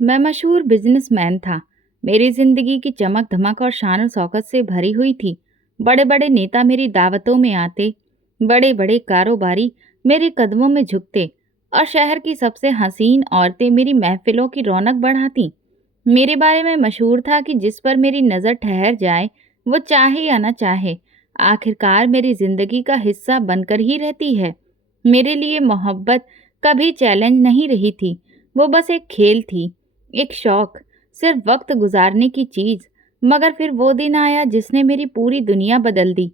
मैं मशहूर बिजनेसमैन था। मेरी जिंदगी की चमक धमक और शान और शौकत से भरी हुई थी। बड़े बड़े नेता मेरी दावतों में आते, बड़े बड़े कारोबारी मेरे कदमों में झुकते और शहर की सबसे हसीन औरतें मेरी महफिलों की रौनक बढ़ाती। मेरे बारे में मशहूर था कि जिस पर मेरी नज़र ठहर जाए, वो चाहे या न चाहे, आखिरकार मेरी जिंदगी का हिस्सा बनकर ही रहती है। मेरे लिए मोहब्बत कभी चैलेंज नहीं रही थी, वो बस एक खेल थी, एक शौक, सिर्फ वक्त गुजारने की चीज। मगर फिर वो दिन आया जिसने मेरी पूरी दुनिया बदल दी।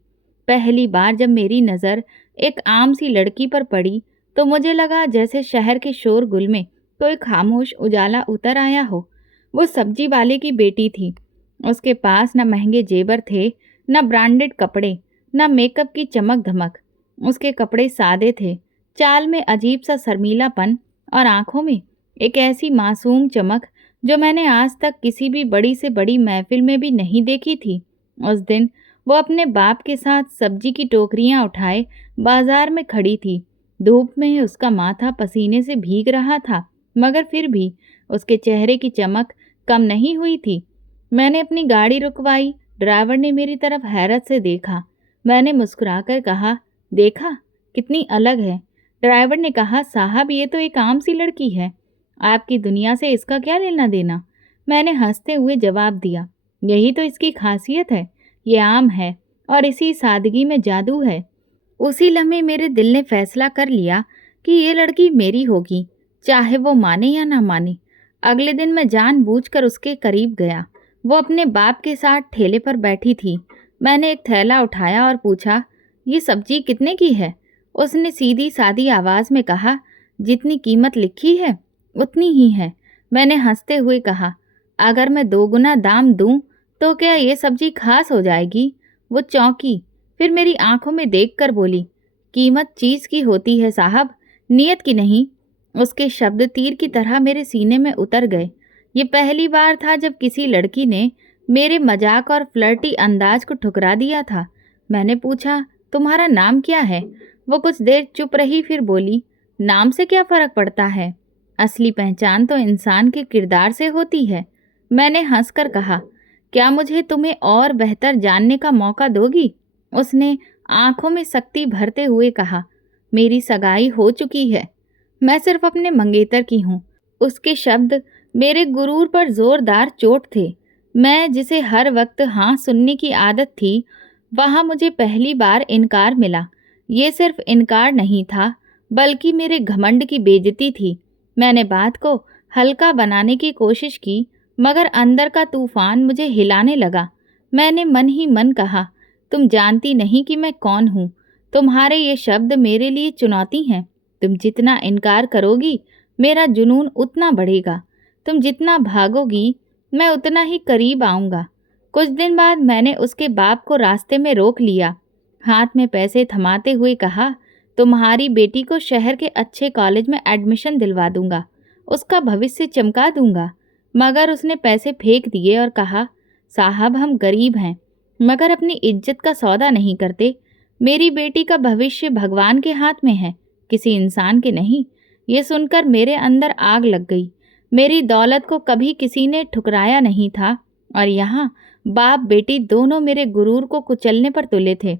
पहली बार जब मेरी नज़र एक आम सी लड़की पर पड़ी, तो मुझे लगा जैसे शहर के शोरगुल में कोई खामोश उजाला उतर आया हो। वो सब्जी वाले की बेटी थी। उसके पास न महंगे जेवर थे, न ब्रांडेड कपड़े, न मेकअप की चमक धमक। उसके कपड़े सादे थे, चाल में अजीब सा शर्मीलापन और आंखों में एक ऐसी मासूम चमक जो मैंने आज तक किसी भी बड़ी से बड़ी महफिल में भी नहीं देखी थी। उस दिन वो अपने बाप के साथ सब्जी की टोकरियां उठाए बाजार में खड़ी थी। धूप में उसका माथा पसीने से भीग रहा था, मगर फिर भी उसके चेहरे की चमक कम नहीं हुई थी। मैंने अपनी गाड़ी रुकवाई। ड्राइवर ने मेरी तरफ हैरत से देखा। मैंने मुस्कुराकर कहा, देखा कितनी अलग है। ड्राइवर ने कहा, साहब ये तो एक आम सी लड़की है, आपकी दुनिया से इसका क्या लेना देना। मैंने हंसते हुए जवाब दिया, यही तो इसकी खासियत है, ये आम है और इसी सादगी में जादू है। उसी लम्हे मेरे दिल ने फैसला कर लिया कि ये लड़की मेरी होगी, चाहे वो माने या ना माने। अगले दिन मैं जानबूझकर उसके करीब गया। वो अपने बाप के साथ ठेले पर बैठी थी। मैंने एक थैला उठाया और पूछा, ये सब्जी कितने की है? उसने सीधी सादी आवाज़ में कहा, जितनी कीमत लिखी है उतनी ही है। मैंने हंसते हुए कहा, अगर मैं दोगुना दाम दूं तो क्या ये सब्जी खास हो जाएगी? वो चौंकी, फिर मेरी आंखों में देखकर बोली, कीमत चीज़ की होती है साहब, नियत की नहीं। उसके शब्द तीर की तरह मेरे सीने में उतर गए। ये पहली बार था जब किसी लड़की ने मेरे मजाक और फ्लर्टी अंदाज को ठुकरा दिया था। मैंने पूछा, तुम्हारा नाम क्या है? वो कुछ देर चुप रही, फिर बोली, नाम से क्या फ़र्क पड़ता है, असली पहचान तो इंसान के किरदार से होती है। मैंने हंसकर कहा, क्या मुझे तुम्हें और बेहतर जानने का मौका दोगी? उसने आंखों में सख्ती भरते हुए कहा, मेरी सगाई हो चुकी है, मैं सिर्फ अपने मंगेतर की हूँ। उसके शब्द मेरे गुरूर पर जोरदार चोट थे। मैं जिसे हर वक्त हाँ सुनने की आदत थी, वहाँ मुझे पहली बार इनकार मिला। ये सिर्फ इनकार नहीं था, बल्कि मेरे घमंड की बेइज्जती थी। मैंने बात को हल्का बनाने की कोशिश की, मगर अंदर का तूफान मुझे हिलाने लगा। मैंने मन ही मन कहा, तुम जानती नहीं कि मैं कौन हूँ। तुम्हारे ये शब्द मेरे लिए चुनौती हैं। तुम जितना इनकार करोगी, मेरा जुनून उतना बढ़ेगा। तुम जितना भागोगी, मैं उतना ही करीब आऊँगा। कुछ दिन बाद मैंने उसके बाप को रास्ते में रोक लिया। हाथ में पैसे थमाते हुए कहा, तुम्हारी बेटी को शहर के अच्छे कॉलेज में एडमिशन दिलवा दूंगा, उसका भविष्य चमका दूंगा। मगर उसने पैसे फेंक दिए और कहा, साहब हम गरीब हैं, मगर अपनी इज्जत का सौदा नहीं करते। मेरी बेटी का भविष्य भगवान के हाथ में है, किसी इंसान के नहीं। ये सुनकर मेरे अंदर आग लग गई। मेरी दौलत को कभी किसी ने ठुकराया नहीं था, और यहाँ बाप बेटी दोनों मेरे गुरूर को कुचलने पर तुले थे।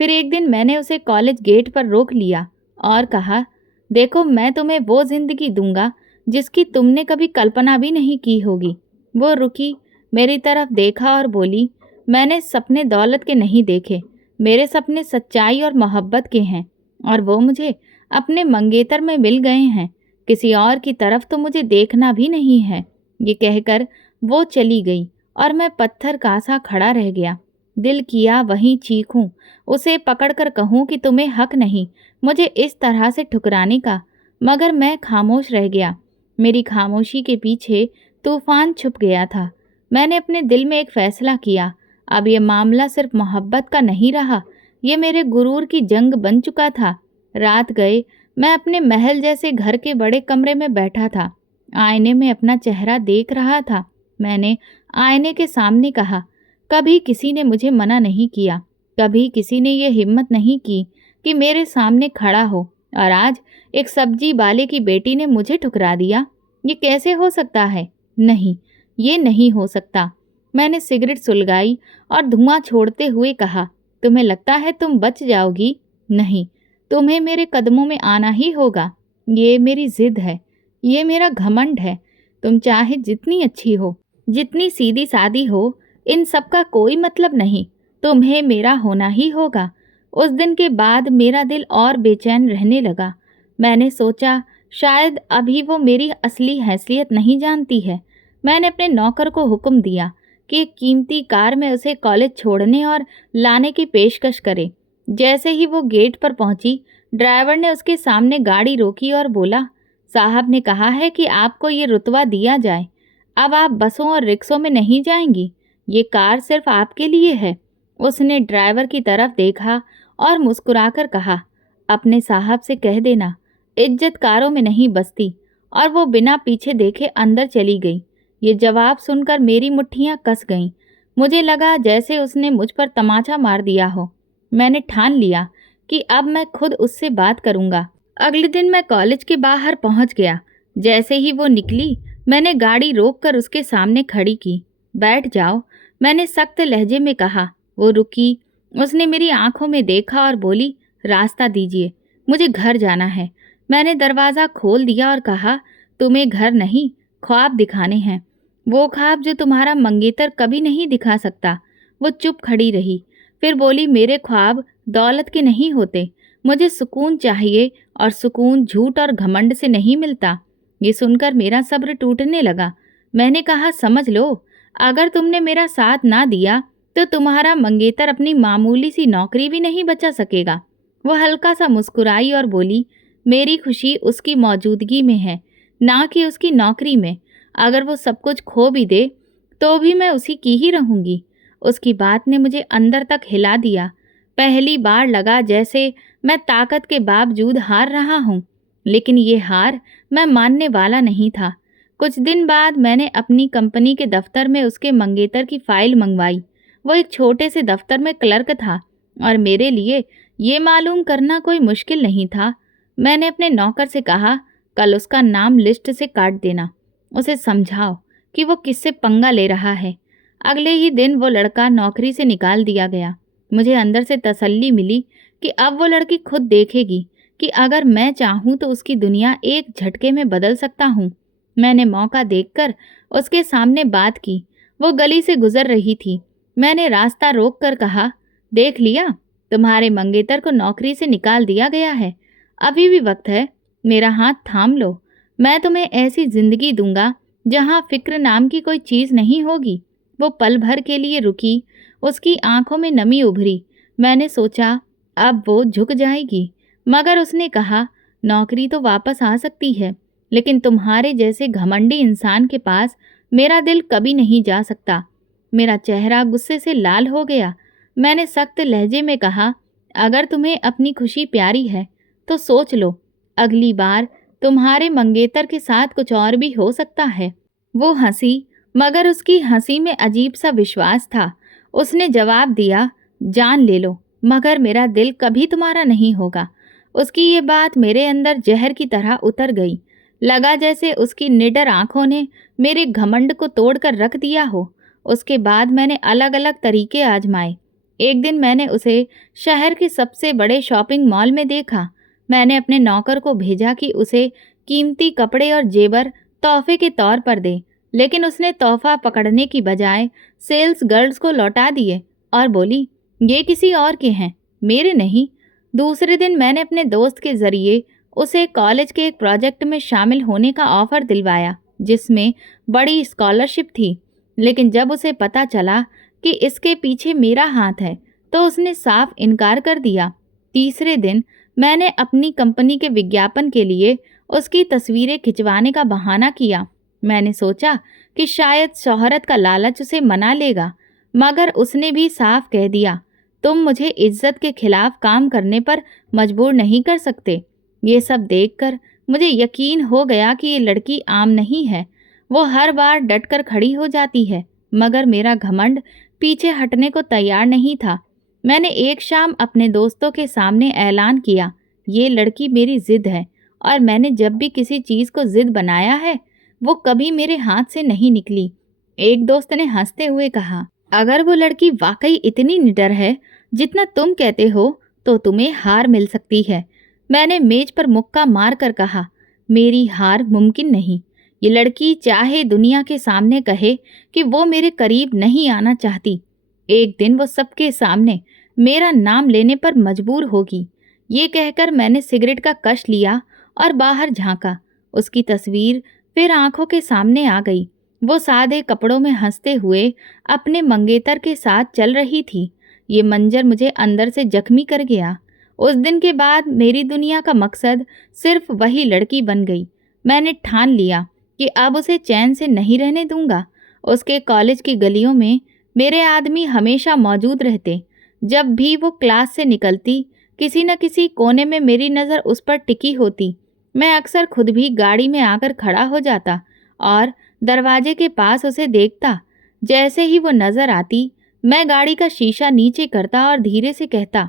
फिर एक दिन मैंने उसे कॉलेज गेट पर रोक लिया और कहा, देखो मैं तुम्हें वो जिंदगी दूंगा जिसकी तुमने कभी कल्पना भी नहीं की होगी। वो रुकी, मेरी तरफ देखा और बोली, मैंने सपने दौलत के नहीं देखे, मेरे सपने सच्चाई और मोहब्बत के हैं, और वो मुझे अपने मंगेतर में मिल गए हैं। किसी और की तरफ तो मुझे देखना भी नहीं है। ये कहकर वो चली गई और मैं पत्थर का सा खड़ा रह गया। दिल किया वहीं चीखूं, उसे पकड़कर कहूं कि तुम्हें हक नहीं मुझे इस तरह से ठुकराने का, मगर मैं खामोश रह गया। मेरी खामोशी के पीछे तूफान छुप गया था। मैंने अपने दिल में एक फैसला किया, अब ये मामला सिर्फ मोहब्बत का नहीं रहा, ये मेरे गुरूर की जंग बन चुका था। रात गए, मैं अपने महल जैसे घर के बड़े कमरे में बैठा था। आईने में अपना चेहरा देख रहा था। मैंने आईने के सामने कहा, कभी किसी ने मुझे मना नहीं किया, कभी किसी ने ये हिम्मत नहीं की कि मेरे सामने खड़ा हो, और आज एक सब्जी वाले की बेटी ने मुझे ठुकरा दिया। ये कैसे हो सकता है? नहीं, ये नहीं हो सकता। मैंने सिगरेट सुलगाई और धुआं छोड़ते हुए कहा, तुम्हें लगता है तुम बच जाओगी? नहीं, तुम्हें मेरे कदमों में आना ही होगा। ये मेरी जिद है, ये मेरा घमंड है। तुम चाहे जितनी अच्छी हो, जितनी सीधी सादी हो, इन सब का कोई मतलब नहीं। तुम्हें मेरा होना ही होगा। उस दिन के बाद मेरा दिल और बेचैन रहने लगा। मैंने सोचा शायद अभी वो मेरी असली हैसियत नहीं जानती है। मैंने अपने नौकर को हुक्म दिया कि एक कीमती कार में उसे कॉलेज छोड़ने और लाने की पेशकश करे। जैसे ही वो गेट पर पहुंची, ड्राइवर ने उसके सामने गाड़ी रोकी और बोला, साहब ने कहा है कि आपको ये रुतबा दिया जाए। अब आप बसों और रिक्शों में नहीं जाएंगी। ये कार सिर्फ आपके लिए है। उसने ड्राइवर की तरफ देखा और मुस्कुराकर कहा, अपने साहब से कह देना, इज्जत कारों में नहीं बसती। और वो बिना पीछे देखे अंदर चली गई। ये जवाब सुनकर मेरी मुट्ठियां कस गईं। मुझे लगा जैसे उसने मुझ पर तमाचा मार दिया हो। मैंने ठान लिया कि अब मैं खुद उससे बात करूंगा। अगले दिन मैं कॉलेज के बाहर पहुंच गया। जैसे ही वो निकली, मैंने गाड़ी रोककर उसके सामने खड़ी की। बैठ जाओ, मैंने सख्त लहजे में कहा। वो रुकी। उसने मेरी आंखों में देखा और बोली, रास्ता दीजिए, मुझे घर जाना है। मैंने दरवाज़ा खोल दिया और कहा, तुम्हें घर नहीं, ख्वाब दिखाने हैं। वो ख्वाब जो तुम्हारा मंगेतर कभी नहीं दिखा सकता। वो चुप खड़ी रही, फिर बोली, मेरे ख्वाब दौलत के नहीं होते। मुझे सुकून चाहिए और सुकून झूठ और घमंड से नहीं मिलता। ये सुनकर मेरा सब्र टूटने लगा। मैंने कहा, समझ लो, अगर तुमने मेरा साथ ना दिया तो तुम्हारा मंगेतर अपनी मामूली सी नौकरी भी नहीं बचा सकेगा। वो हल्का सा मुस्कुराई और बोली, मेरी खुशी उसकी मौजूदगी में है, ना कि उसकी नौकरी में। अगर वो सब कुछ खो भी दे तो भी मैं उसी की ही रहूंगी। उसकी बात ने मुझे अंदर तक हिला दिया। पहली बार लगा जैसे मैं ताकत के बावजूद हार रहा हूँ, लेकिन ये हार मैं मानने वाला नहीं था। कुछ दिन बाद मैंने अपनी कंपनी के दफ्तर में उसके मंगेतर की फाइल मंगवाई। वो एक छोटे से दफ्तर में क्लर्क था और मेरे लिए ये मालूम करना कोई मुश्किल नहीं था। मैंने अपने नौकर से कहा, कल उसका नाम लिस्ट से काट देना। उसे समझाओ कि वो किससे पंगा ले रहा है। अगले ही दिन वो लड़का नौकरी से निकाल दिया गया। मुझे अंदर से तसल्ली मिली कि अब वो लड़की खुद देखेगी कि अगर मैं चाहूँ तो उसकी दुनिया एक झटके में बदल सकता हूँ। मैंने मौका देखकर उसके सामने बात की। वो गली से गुजर रही थी। मैंने रास्ता रोक कर कहा, देख लिया, तुम्हारे मंगेतर को नौकरी से निकाल दिया गया है। अभी भी वक्त है, मेरा हाथ थाम लो। मैं तुम्हें ऐसी जिंदगी दूंगा जहां फिक्र नाम की कोई चीज़ नहीं होगी। वो पल भर के लिए रुकी। उसकी आंखों में नमी उभरी। मैंने सोचा अब वो झुक जाएगी, मगर उसने कहा, नौकरी तो वापस आ सकती है, लेकिन तुम्हारे जैसे घमंडी इंसान के पास मेरा दिल कभी नहीं जा सकता। मेरा चेहरा गुस्से से लाल हो गया। मैंने सख्त लहजे में कहा, अगर तुम्हें अपनी खुशी प्यारी है तो सोच लो, अगली बार तुम्हारे मंगेतर के साथ कुछ और भी हो सकता है। वो हंसी, मगर उसकी हंसी में अजीब सा विश्वास था। उसने जवाब दिया, जान ले लो, मगर मेरा दिल कभी तुम्हारा नहीं होगा। उसकी ये बात मेरे अंदर जहर की तरह उतर गई। लगा जैसे उसकी निडर आंखों ने मेरे घमंड को तोड़कर रख दिया हो। उसके बाद मैंने अलग अलग तरीके आजमाए। एक दिन मैंने उसे शहर के सबसे बड़े शॉपिंग मॉल में देखा। मैंने अपने नौकर को भेजा कि उसे कीमती कपड़े और जेवर तोहफे के तौर पर दे, लेकिन उसने तोहफा पकड़ने की बजाय सेल्स गर्ल्स को लौटा दिए और बोली, ये किसी और के हैं, मेरे नहीं। दूसरे दिन मैंने अपने दोस्त के ज़रिए उसे कॉलेज के एक प्रोजेक्ट में शामिल होने का ऑफ़र दिलवाया, जिसमें बड़ी स्कॉलरशिप थी। लेकिन जब उसे पता चला कि इसके पीछे मेरा हाथ है, तो उसने साफ इनकार कर दिया। तीसरे दिन मैंने अपनी कंपनी के विज्ञापन के लिए उसकी तस्वीरें खिंचवाने का बहाना किया। मैंने सोचा कि शायद शोहरत का लालच उसे मना लेगा, मगर उसने भी साफ कह दिया, तुम मुझे इज्जत के खिलाफ काम करने पर मजबूर नहीं कर सकते। ये सब देखकर मुझे यकीन हो गया कि ये लड़की आम नहीं है। वो हर बार डटकर खड़ी हो जाती है, मगर मेरा घमंड पीछे हटने को तैयार नहीं था। मैंने एक शाम अपने दोस्तों के सामने ऐलान किया, ये लड़की मेरी जिद है, और मैंने जब भी किसी चीज़ को जिद बनाया है वो कभी मेरे हाथ से नहीं निकली। एक दोस्त ने हंसते हुए कहा, अगर वो लड़की वाकई इतनी निडर है जितना तुम कहते हो तो तुम्हें हार मिल सकती है। मैंने मेज पर मुक्का मार कर कहा, मेरी हार मुमकिन नहीं। ये लड़की चाहे दुनिया के सामने कहे कि वो मेरे करीब नहीं आना चाहती, एक दिन वो सबके सामने मेरा नाम लेने पर मजबूर होगी। ये कहकर मैंने सिगरेट का कश लिया और बाहर झांका। उसकी तस्वीर फिर आंखों के सामने आ गई। वो सादे कपड़ों में हंसते हुए अपने मंगेतर के साथ चल रही थी। ये मंजर मुझे अंदर से जख्मी कर गया। उस दिन के बाद मेरी दुनिया का मकसद सिर्फ वही लड़की बन गई। मैंने ठान लिया कि अब उसे चैन से नहीं रहने दूंगा। उसके कॉलेज की गलियों में मेरे आदमी हमेशा मौजूद रहते। जब भी वो क्लास से निकलती, किसी न किसी कोने में मेरी नज़र उस पर टिकी होती। मैं अक्सर खुद भी गाड़ी में आकर खड़ा हो जाता और दरवाजे के पास उसे देखता। जैसे ही वो नज़र आती, मैं गाड़ी का शीशा नीचे करता और धीरे से कहता,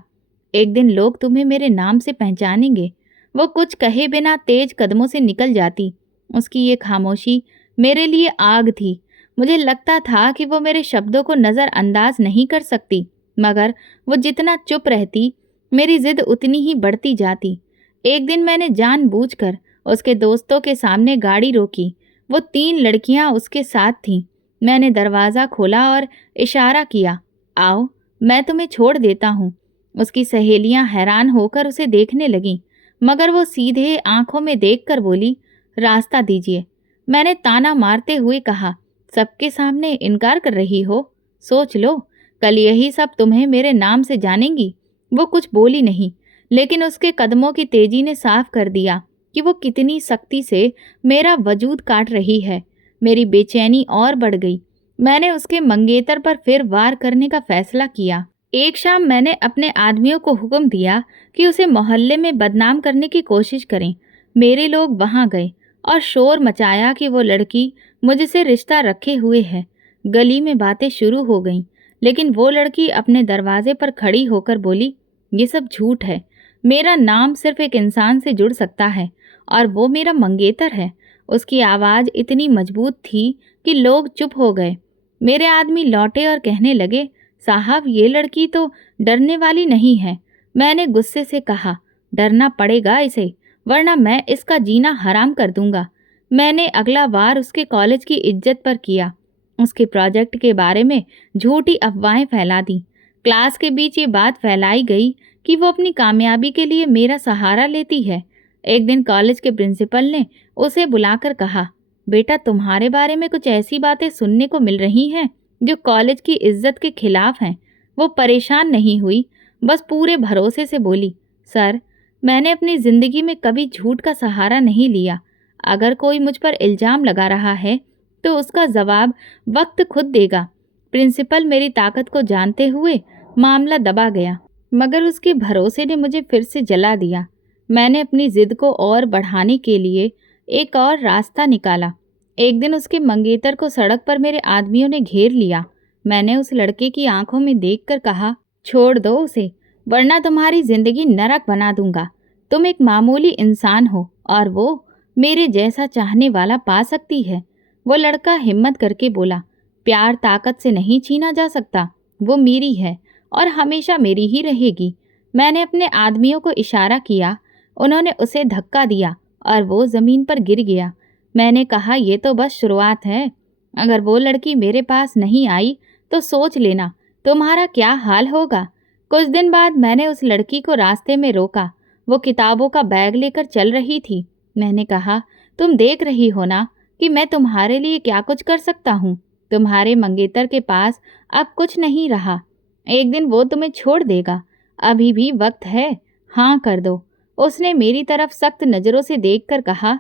एक दिन लोग तुम्हें मेरे नाम से पहचानेंगे। वो कुछ कहे बिना तेज कदमों से निकल जाती। उसकी ये खामोशी मेरे लिए आग थी। मुझे लगता था कि वो मेरे शब्दों को नज़रअंदाज नहीं कर सकती, मगर वो जितना चुप रहती, मेरी जिद उतनी ही बढ़ती जाती। एक दिन मैंने जानबूझकर उसके दोस्तों के सामने गाड़ी रोकी। वो 3 लड़कियां उसके साथ थीं। मैंने दरवाज़ा खोला और इशारा किया, आओ, मैं तुम्हें छोड़ देता हूँ। उसकी सहेलियां हैरान होकर उसे देखने लगीं, मगर वो सीधे आंखों में देखकर बोली, रास्ता दीजिए। मैंने ताना मारते हुए कहा, सबके सामने इनकार कर रही हो? सोच लो, कल यही सब तुम्हें मेरे नाम से जानेंगी। वो कुछ बोली नहीं, लेकिन उसके कदमों की तेजी ने साफ कर दिया कि वो कितनी सख्ती से मेरा वजूद काट रही है। मेरी बेचैनी और बढ़ गई। मैंने उसके मंगेतर पर फिर वार करने का फैसला किया। एक शाम मैंने अपने आदमियों को हुक्म दिया कि उसे मोहल्ले में बदनाम करने की कोशिश करें। मेरे लोग वहां गए और शोर मचाया कि वो लड़की मुझसे रिश्ता रखे हुए है। गली में बातें शुरू हो गईं, लेकिन वो लड़की अपने दरवाजे पर खड़ी होकर बोली, ये सब झूठ है। मेरा नाम सिर्फ एक इंसान से जुड़ सकता है और वो मेरा मंगेतर है। उसकी आवाज़ इतनी मजबूत थी कि लोग चुप हो गए। मेरे आदमी लौटे और कहने लगे, साहब, ये लड़की तो डरने वाली नहीं है। मैंने गुस्से से कहा, डरना पड़ेगा इसे, वरना मैं इसका जीना हराम कर दूंगा। मैंने अगला वार उसके कॉलेज की इज्जत पर किया। उसके प्रोजेक्ट के बारे में झूठी अफवाहें फैला दी। क्लास के बीच ये बात फैलाई गई कि वो अपनी कामयाबी के लिए मेरा सहारा लेती है। एक दिन कॉलेज के प्रिंसिपल ने उसे बुलाकर कहा, बेटा, तुम्हारे बारे में कुछ ऐसी बातें सुनने को मिल रही हैं जो कॉलेज की इज्जत के खिलाफ हैं। वो परेशान नहीं हुई, बस पूरे भरोसे से बोली, सर, मैंने अपनी ज़िंदगी में कभी झूठ का सहारा नहीं लिया। अगर कोई मुझ पर इल्ज़ाम लगा रहा है तो उसका जवाब वक्त खुद देगा। प्रिंसिपल मेरी ताकत को जानते हुए मामला दबा गया, मगर उसके भरोसे ने मुझे फिर से जला दिया। मैंने अपनी जिद को और बढ़ाने के लिए एक और रास्ता निकाला। एक दिन उसके मंगेतर को सड़क पर मेरे आदमियों ने घेर लिया। मैंने उस लड़के की आंखों में देखकर कहा, छोड़ दो उसे, वरना तुम्हारी जिंदगी नरक बना दूंगा। तुम एक मामूली इंसान हो और वो मेरे जैसा चाहने वाला पा सकती है। वो लड़का हिम्मत करके बोला, प्यार ताकत से नहीं छीना जा सकता। वो मेरी है और हमेशा मेरी ही रहेगी। मैंने अपने आदमियों को इशारा किया। उन्होंने उसे धक्का दिया और वो ज़मीन पर गिर गया। मैंने कहा, ये तो बस शुरुआत है। अगर वो लड़की मेरे पास नहीं आई तो सोच लेना तुम्हारा क्या हाल होगा। कुछ दिन बाद मैंने उस लड़की को रास्ते में रोका। वो किताबों का बैग लेकर चल रही थी। मैंने कहा, तुम देख रही हो ना कि मैं तुम्हारे लिए क्या कुछ कर सकता हूँ। तुम्हारे मंगेतर के पास अब कुछ नहीं रहा। एक दिन वो तुम्हें छोड़ देगा। अभी भी वक्त है, हाँ कर दो। उसने मेरी तरफ सख्त नज़रों से देखकर कहा,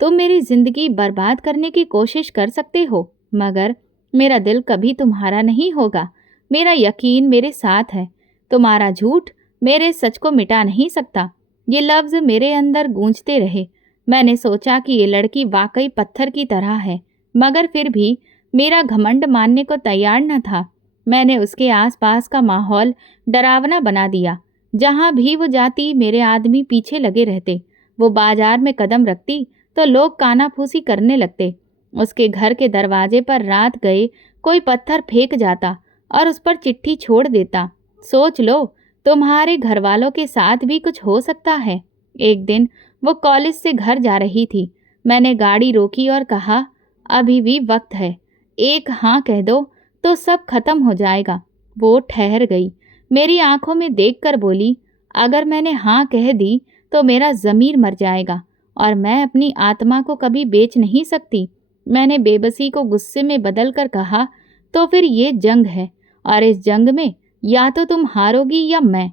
तुम मेरी ज़िंदगी बर्बाद करने की कोशिश कर सकते हो, मगर मेरा दिल कभी तुम्हारा नहीं होगा। मेरा यकीन मेरे साथ है। तुम्हारा झूठ मेरे सच को मिटा नहीं सकता। ये लफ्ज़ मेरे अंदर गूंजते रहे। मैंने सोचा कि ये लड़की वाकई पत्थर की तरह है, मगर फिर भी मेरा घमंड मानने को तैयार न था। मैंने उसके आसपास का माहौल डरावना बना दिया। जहाँ भी वो जाती मेरे आदमी पीछे लगे रहते। वो बाजार में कदम रखती तो लोग कानाफूसी करने लगते। उसके घर के दरवाजे पर रात गए कोई पत्थर फेंक जाता और उस पर चिट्ठी छोड़ देता। सोच लो, तुम्हारे घर वालों के साथ भी कुछ हो सकता है। एक दिन वो कॉलेज से घर जा रही थी। मैंने गाड़ी रोकी और कहा, अभी भी वक्त है, एक हाँ कह दो तो सब खत्म हो जाएगा। वो ठहर गई, मेरी आंखों में देखकर बोली, अगर मैंने हाँ कह दी तो मेरा ज़मीर मर जाएगा और मैं अपनी आत्मा को कभी बेच नहीं सकती। मैंने बेबसी को गुस्से में बदल कर कहा, तो फिर ये जंग है और इस जंग में या तो तुम हारोगी या मैं।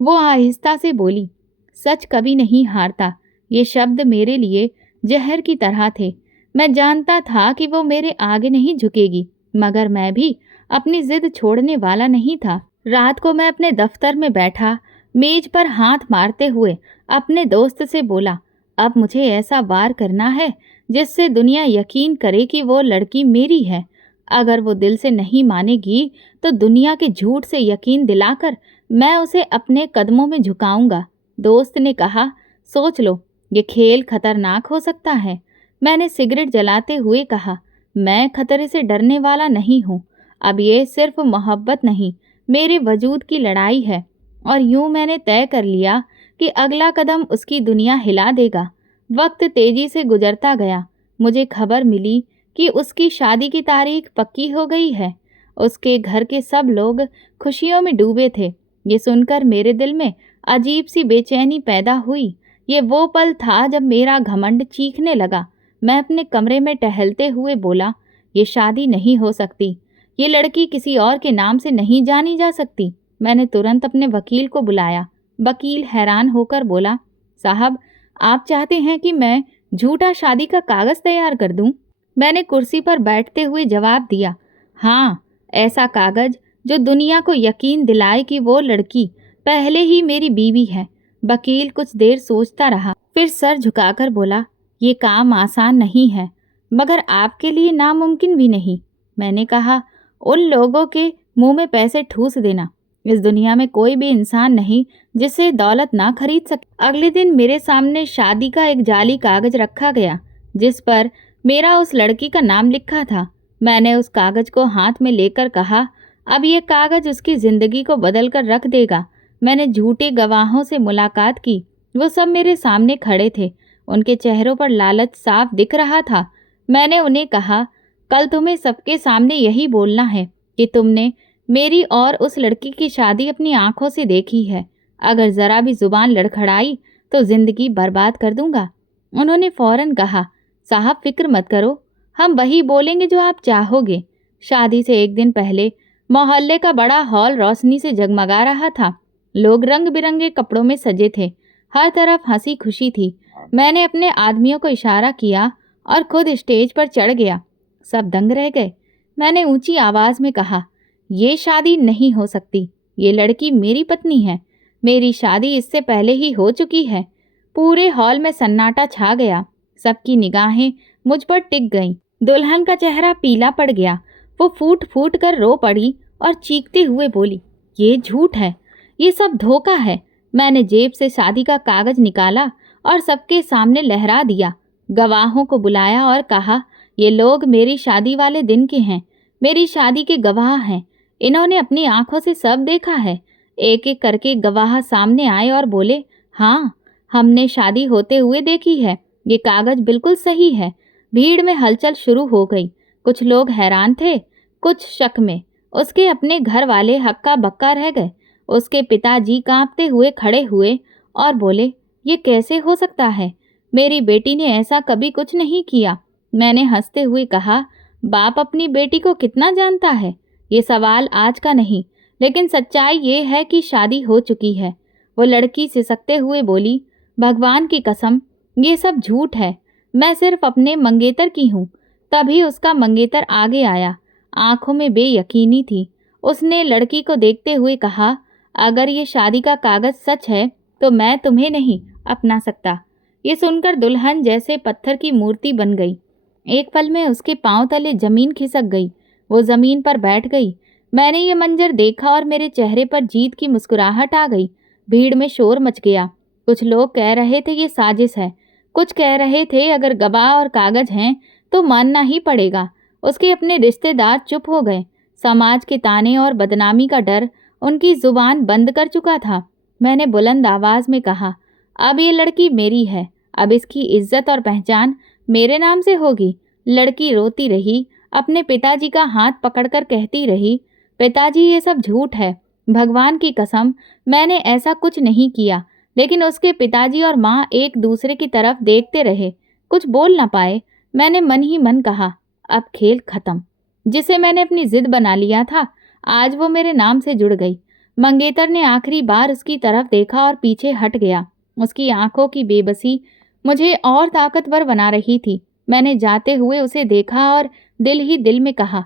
वो आहिस्ता से बोली, सच कभी नहीं हारता। ये शब्द मेरे लिए जहर की तरह थे। मैं जानता था कि वो मेरे आगे नहीं झुकेगी, मगर मैं भी अपनी जिद छोड़ने वाला नहीं था। रात को मैं अपने दफ्तर में बैठा, मेज पर हाथ मारते हुए अपने दोस्त से बोला, अब मुझे ऐसा वार करना है जिससे दुनिया यकीन करे कि वो लड़की मेरी है। अगर वो दिल से नहीं मानेगी तो दुनिया के झूठ से यकीन दिलाकर मैं उसे अपने कदमों में झुकाऊंगा। दोस्त ने कहा, सोच लो, ये खेल खतरनाक हो सकता है। मैंने सिगरेट जलाते हुए कहा, मैं खतरे से डरने वाला नहीं हूँ। अब ये सिर्फ मोहब्बत नहीं, मेरे वजूद की लड़ाई है। और यूं मैंने तय कर लिया कि अगला कदम उसकी दुनिया हिला देगा। वक्त तेजी से गुजरता गया। मुझे खबर मिली कि उसकी शादी की तारीख पक्की हो गई है। उसके घर के सब लोग खुशियों में डूबे थे। ये सुनकर मेरे दिल में अजीब सी बेचैनी पैदा हुई। ये वो पल था जब मेरा घमंड चीखने लगा। मैं अपने कमरे में टहलते हुए बोला, ये शादी नहीं हो सकती। ये लड़की किसी और के नाम से नहीं जानी जा सकती। मैंने तुरंत अपने वकील को बुलाया। वकील हैरान होकर बोला, साहब, आप चाहते हैं कि मैं झूठा शादी का कागज तैयार कर दूं? मैंने कुर्सी पर बैठते हुए जवाब दिया, हाँ, ऐसा कागज जो दुनिया को यकीन दिलाए कि वो लड़की पहले ही मेरी बीवी है। वकील कुछ देर सोचता रहा, फिर सर झुकाकर बोला, ये काम आसान नहीं है, मगर आपके लिए नामुमकिन भी नहीं। मैंने कहा, उन लोगों के मुंह में पैसे ठूस देना। इस दुनिया में कोई भी इंसान नहीं जिसे दौलत ना खरीद सके। अगले दिन मेरे सामने शादी का एक जाली कागज रखा गया जिस पर मेरा उस लड़की का नाम लिखा था। मैंने उस कागज को हाथ में लेकर कहा, अब ये कागज उसकी जिंदगी को बदल कर रख देगा। मैंने झूठे गवाहों से मुलाकात की। वो सब मेरे सामने खड़े थे। उनके चेहरों पर लालच साफ दिख रहा था। मैंने उन्हें कहा, कल तुम्हें सबके सामने यही बोलना है कि तुमने मेरी और उस लड़की की शादी अपनी आंखों से देखी है। अगर जरा भी जुबान लड़खड़ाई तो जिंदगी बर्बाद कर दूंगा। उन्होंने फौरन कहा, साहब फिक्र मत करो, हम वही बोलेंगे जो आप चाहोगे। शादी से एक दिन पहले मोहल्ले का बड़ा हॉल रोशनी से जगमगा रहा था। लोग रंग बिरंगे कपड़ों में सजे थे। हर तरफ हंसी खुशी थी। मैंने अपने आदमियों को इशारा किया और खुद स्टेज पर चढ़ गया। सब दंग रह गए। मैंने ऊंची आवाज में कहा, ये शादी नहीं हो सकती। ये लड़की मेरी पत्नी है। मेरी शादी इससे पहले ही हो चुकी है। पूरे हॉल में सन्नाटा छा गया। सबकी निगाहें मुझ पर टिक गईं। दुल्हन का चेहरा पीला पड़ गया। वो फूट फूट कर रो पड़ी और चीखते हुए बोली, ये झूठ है, ये सब धोखा है। मैंने जेब से शादी का कागज निकाला और सबके सामने लहरा दिया। गवाहों को बुलाया और कहा, ये लोग मेरी शादी वाले दिन के हैं, मेरी शादी के गवाह हैं। इन्होंने अपनी आंखों से सब देखा है। एक एक करके गवाह सामने आए और बोले, हाँ, हमने शादी होते हुए देखी है। ये कागज बिल्कुल सही है। भीड़ में हलचल शुरू हो गई। कुछ लोग हैरान थे, कुछ शक में। उसके अपने घर वाले हक्का बक्का रह गए। उसके पिताजी कांपते हुए खड़े हुए और बोले, ये कैसे हो सकता है? मेरी बेटी ने ऐसा कभी कुछ नहीं किया। मैंने हंसते हुए कहा, बाप अपनी बेटी को कितना जानता है? ये सवाल आज का नहीं, लेकिन सच्चाई ये है कि शादी हो चुकी है। वो लड़की सिसकते हुए बोली, भगवान की कसम, ये सब झूठ है। मैं सिर्फ अपने मंगेतर की हूँ। तभी उसका मंगेतर आगे आया। आंखों में बेयकीनी थी। उसने लड़की को देखते हुए कहा, अगर ये शादी का कागज सच है तो मैं तुम्हें नहीं अपना सकता। ये सुनकर दुल्हन जैसे पत्थर की मूर्ति बन गई। एक पल में उसके पांव तले जमीन खिसक गई। वो जमीन पर बैठ गई। मैंने ये मंजर देखा और मेरे चेहरे पर जीत की मुस्कुराहट आ गई। भीड़ में शोर मच गया। कुछ लोग कह रहे थे ये साजिश है। कुछ कह रहे थे अगर गवाह और कागज हैं तो मानना ही पड़ेगा। उसके अपने रिश्तेदार चुप हो गए। समाज के ताने और बदनामी का डर उनकी जुबान बंद कर चुका था। मैंने बुलंद आवाज में कहा, अब ये लड़की मेरी है, अब इसकी इज्जत और पहचान मेरे नाम से होगी। लड़की रोती रही, अपने पिताजी का हाथ पकड़कर कहती रही, पिताजी ये सब झूठ है, भगवान की कसम मैंने ऐसा कुछ नहीं किया। लेकिन उसके पिताजी और माँ एक दूसरे की तरफ देखते रहे, कुछ बोल ना पाए। मैंने मन ही मन कहा, अब खेल खत्म। जिसे मैंने अपनी जिद बना लिया था, आज वो मेरे नाम से जुड़ गई। मंगेतर ने आखिरी बार उसकी तरफ देखा और पीछे हट गया। उसकी आंखों की बेबसी मुझे और ताकतवर बना रही थी। मैंने जाते हुए उसे देखा और दिल ही दिल में कहा,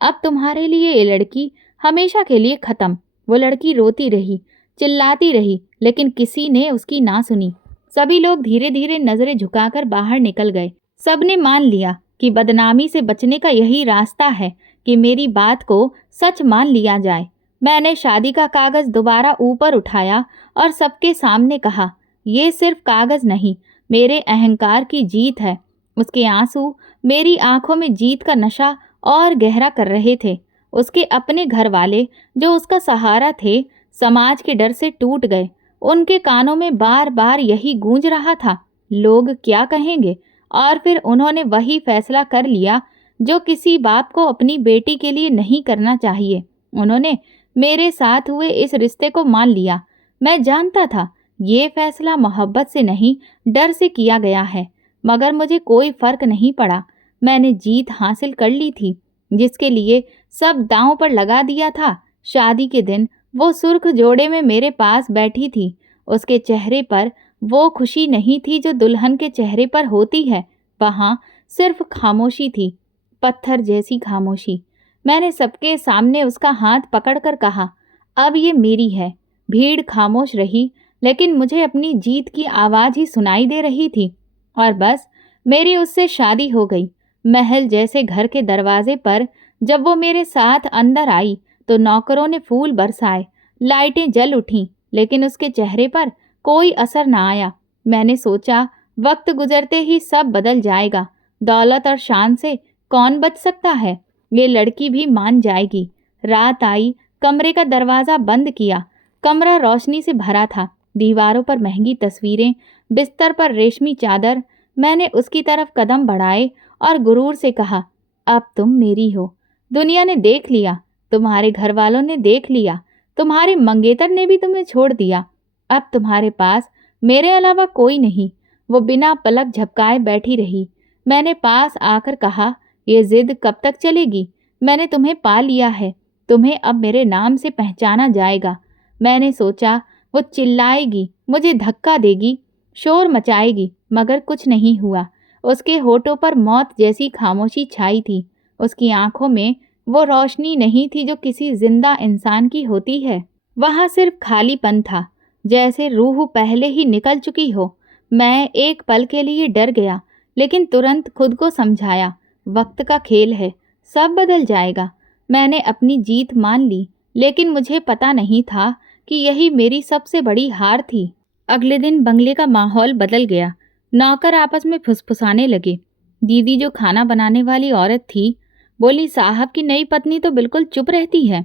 अब तुम्हारे लिए ये लड़की हमेशा के लिए खत्म। वो लड़की रोती रही, चिल्लाती रही, लेकिन किसी ने उसकी ना सुनी। सभी लोग धीरे धीरे नजरें झुकाकर बाहर निकल गए। सबने मान लिया कि बदनामी से बचने का यही रास्ता है कि मेरी बात को सच मान लिया जाए। मैंने शादी का कागज दोबारा ऊपर उठाया और सबके सामने कहा, ये सिर्फ कागज नहीं, मेरे अहंकार की जीत है। उसके आंसू मेरी आंखों में जीत का नशा और गहरा कर रहे थे। उसके अपने घर वाले जो उसका सहारा थे, समाज के डर से टूट गए। उनके कानों में बार बार यही गूंज रहा था, लोग क्या कहेंगे। और फिर उन्होंने वही फैसला कर लिया जो किसी बाप को अपनी बेटी के लिए नहीं करना चाहिए। उन्होंने मेरे साथ हुए इस रिश्ते को मान लिया। मैं जानता था ये फैसला मोहब्बत से नहीं, डर से किया गया है, मगर मुझे कोई फर्क नहीं पड़ा। मैंने जीत हासिल कर ली थी, जिसके लिए सब दांव पर लगा दिया था। शादी के दिन वो सुर्ख जोड़े में मेरे पास बैठी थी। उसके चेहरे पर वो खुशी नहीं थी जो दुल्हन के चेहरे पर होती है। वहाँ सिर्फ खामोशी थी, पत्थर जैसी खामोशी। मैंने सबके सामने उसका हाथ पकड़कर कहा, अब ये मेरी है। भीड़ खामोश रही, लेकिन मुझे अपनी जीत की आवाज़ ही सुनाई दे रही थी। और बस मेरी उससे शादी हो गई। महल जैसे घर के दरवाजे पर जब वो मेरे साथ अंदर आई तो नौकरों ने फूल बरसाए, लाइटें जल उठीं, लेकिन उसके चेहरे पर कोई असर न आया। मैंने सोचा, वक्त गुजरते ही सब बदल जाएगा। दौलत और शान से कौन बच सकता है? ये लड़की भी मान जाएगी। रात आई, कमरे का दरवाज़ा बंद किया। कमरा रोशनी से भरा था, दीवारों पर महंगी तस्वीरें, बिस्तर पर रेशमी चादर। मैंने उसकी तरफ कदम बढ़ाए और गुरूर से कहा, अब तुम मेरी हो। दुनिया ने देख लिया, तुम्हारे घर वालों ने देख लिया, तुम्हारे मंगेतर ने भी तुम्हें छोड़ दिया। अब तुम्हारे पास मेरे अलावा कोई नहीं। वो बिना पलक झपकाए बैठी रही। मैंने पास आकर कहा, ये जिद कब तक चलेगी? मैंने तुम्हें पा लिया है, तुम्हें अब मेरे नाम से पहचाना जाएगा। मैंने सोचा वो चिल्लाएगी, मुझे धक्का देगी, शोर मचाएगी, मगर कुछ नहीं हुआ। उसके होठों पर मौत जैसी खामोशी छाई थी। उसकी आंखों में वो रोशनी नहीं थी जो किसी जिंदा इंसान की होती है। वहाँ सिर्फ खालीपन था, जैसे रूह पहले ही निकल चुकी हो। मैं एक पल के लिए डर गया, लेकिन तुरंत खुद को समझाया, वक्त का खेल है, सब बदल जाएगा। मैंने अपनी जीत मान ली, लेकिन मुझे पता नहीं था कि यही मेरी सबसे बड़ी हार थी। अगले दिन बंगले का माहौल बदल गया। नौकर आपस में फुसफुसाने लगे। दीदी जो खाना बनाने वाली औरत थी, बोली, साहब की नई पत्नी तो बिल्कुल चुप रहती है,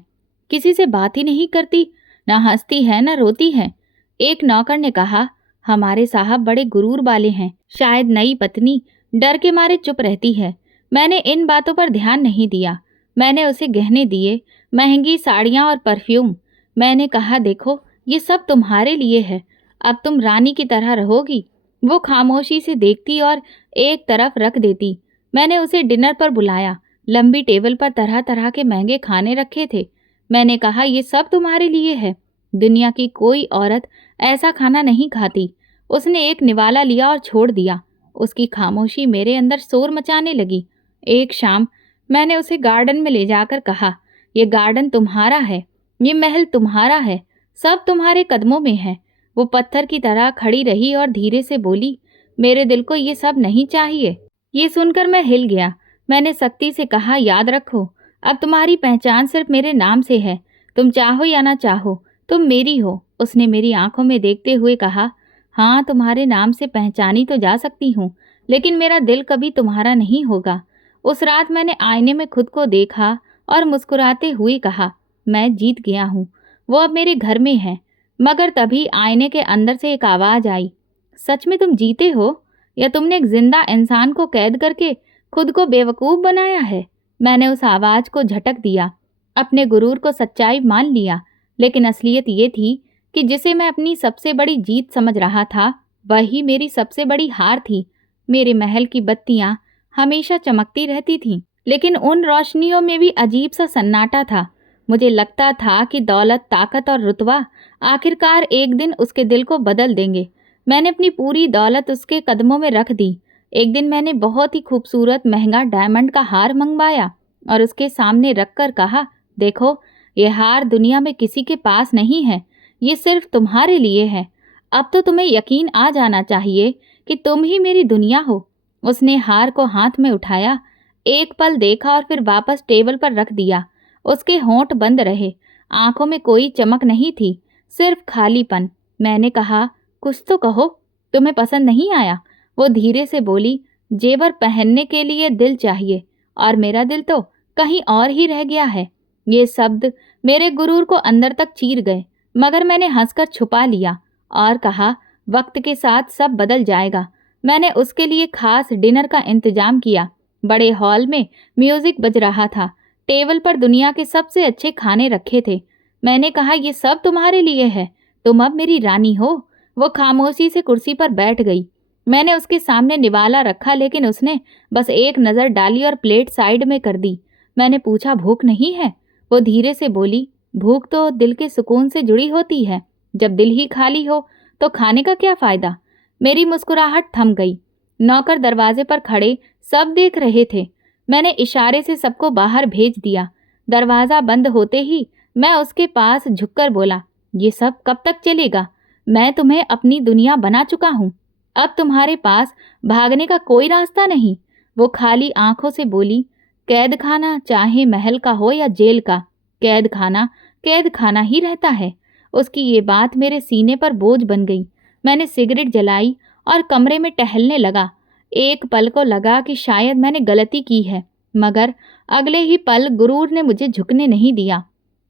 किसी से बात ही नहीं करती, ना हंसती है ना रोती है। एक नौकर ने कहा, हमारे साहब बड़े गुरूर वाले हैं, शायद नई पत्नी डर के मारे चुप रहती है। मैंने इन बातों पर ध्यान नहीं दिया। मैंने उसे गहने दिए, महंगी साड़ियाँ और परफ्यूम। मैंने कहा, देखो ये सब तुम्हारे लिए है, अब तुम रानी की तरह रहोगी। वो खामोशी से देखती और एक तरफ रख देती। मैंने उसे डिनर पर बुलाया। लंबी टेबल पर तरह तरह के महंगे खाने रखे थे। मैंने कहा, ये सब तुम्हारे लिए है, दुनिया की कोई औरत ऐसा खाना नहीं खाती। उसने एक निवाला लिया और छोड़ दिया। उसकी खामोशी मेरे अंदर शोर मचाने लगी। एक शाम मैंने उसे गार्डन में ले जाकर कहा, ये गार्डन तुम्हारा है, ये महल तुम्हारा है, सब तुम्हारे कदमों में है। वो पत्थर की तरह खड़ी रही और धीरे से बोली, मेरे दिल को ये सब नहीं चाहिए। ये सुनकर मैं हिल गया। मैंने सख्ती से कहा, याद रखो, अब तुम्हारी पहचान सिर्फ मेरे नाम से है, तुम चाहो या ना चाहो, तुम मेरी हो। उसने मेरी आंखों में देखते हुए कहा, हाँ, तुम्हारे नाम से पहचानी तो जा सकती हूँ, लेकिन मेरा दिल कभी तुम्हारा नहीं होगा। उस रात मैंने आईने में खुद को देखा और मुस्कुराते हुए कहा, मैं जीत गया हूँ, वो अब मेरे घर में है। मगर तभी आईने के अंदर से एक आवाज़ आई, सच में तुम जीते हो या तुमने एक जिंदा इंसान को कैद करके खुद को बेवकूफ़ बनाया है? मैंने उस आवाज़ को झटक दिया, अपने गुरूर को सच्चाई मान लिया। लेकिन असलियत ये थी कि जिसे मैं अपनी सबसे बड़ी जीत समझ रहा था, वही मेरी सबसे बड़ी हार थी। मेरे महल की बत्तियां हमेशा चमकती रहती थीं, लेकिन उन रोशनियों में भी अजीब सा सन्नाटा था। मुझे लगता था कि दौलत, ताकत और रुतबा आखिरकार एक दिन उसके दिल को बदल देंगे। मैंने अपनी पूरी दौलत उसके कदमों में रख दी। एक दिन मैंने बहुत ही खूबसूरत महंगा डायमंड का हार मंगवाया और उसके सामने रखकर कहा, देखो, ये हार दुनिया में किसी के पास नहीं है, ये सिर्फ तुम्हारे लिए है। अब तो तुम्हें यकीन आ जाना चाहिए कि तुम ही मेरी दुनिया हो। उसने हार को हाथ में उठाया, एक पल देखा और फिर वापस टेबल पर रख दिया। उसके होंठ बंद रहे, आंखों में कोई चमक नहीं थी, सिर्फ खालीपन। मैंने कहा, कुछ तो कहो, तुम्हें पसंद नहीं आया? वो धीरे से बोली, जेवर पहनने के लिए दिल चाहिए और मेरा दिल तो कहीं और ही रह गया है। ये शब्द मेरे गुरूर को अंदर तक चीर गए, मगर मैंने हंसकर छुपा लिया और कहा, वक्त के साथ सब बदल जाएगा। मैंने उसके लिए खास डिनर का इंतजाम किया। बड़े हॉल में म्यूजिक बज रहा था, टेबल पर दुनिया के सबसे अच्छे खाने रखे थे। मैंने कहा, ये सब तुम्हारे लिए है, तुम अब मेरी रानी हो। वो खामोशी से कुर्सी पर बैठ गई। मैंने उसके सामने निवाला रखा, लेकिन उसने बस एक नज़र डाली और प्लेट साइड में कर दी। मैंने पूछा, भूख नहीं है? वो धीरे से बोली, भूख तो दिल के सुकून से जुड़ी होती है, जब दिल ही खाली हो तो खाने का क्या फ़ायदा? मेरी मुस्कुराहट थम गई। नौकर दरवाजे पर खड़े सब देख रहे थे। मैंने इशारे से सबको बाहर भेज दिया। दरवाज़ा बंद होते ही मैं उसके पास झुककर बोला, ये सब कब तक चलेगा? मैं तुम्हें अपनी दुनिया बना चुका हूँ, अब तुम्हारे पास भागने का कोई रास्ता नहीं। वो खाली आंखों से बोली, कैद खाना चाहे महल का हो या जेल का, कैद खाना ही रहता है। उसकी ये बात मेरे सीने पर बोझ बन गई। मैंने सिगरेट जलाई और कमरे में टहलने लगा। एक पल को लगा कि शायद मैंने गलती की है, मगर अगले ही पल गुरूर ने मुझे झुकने नहीं दिया।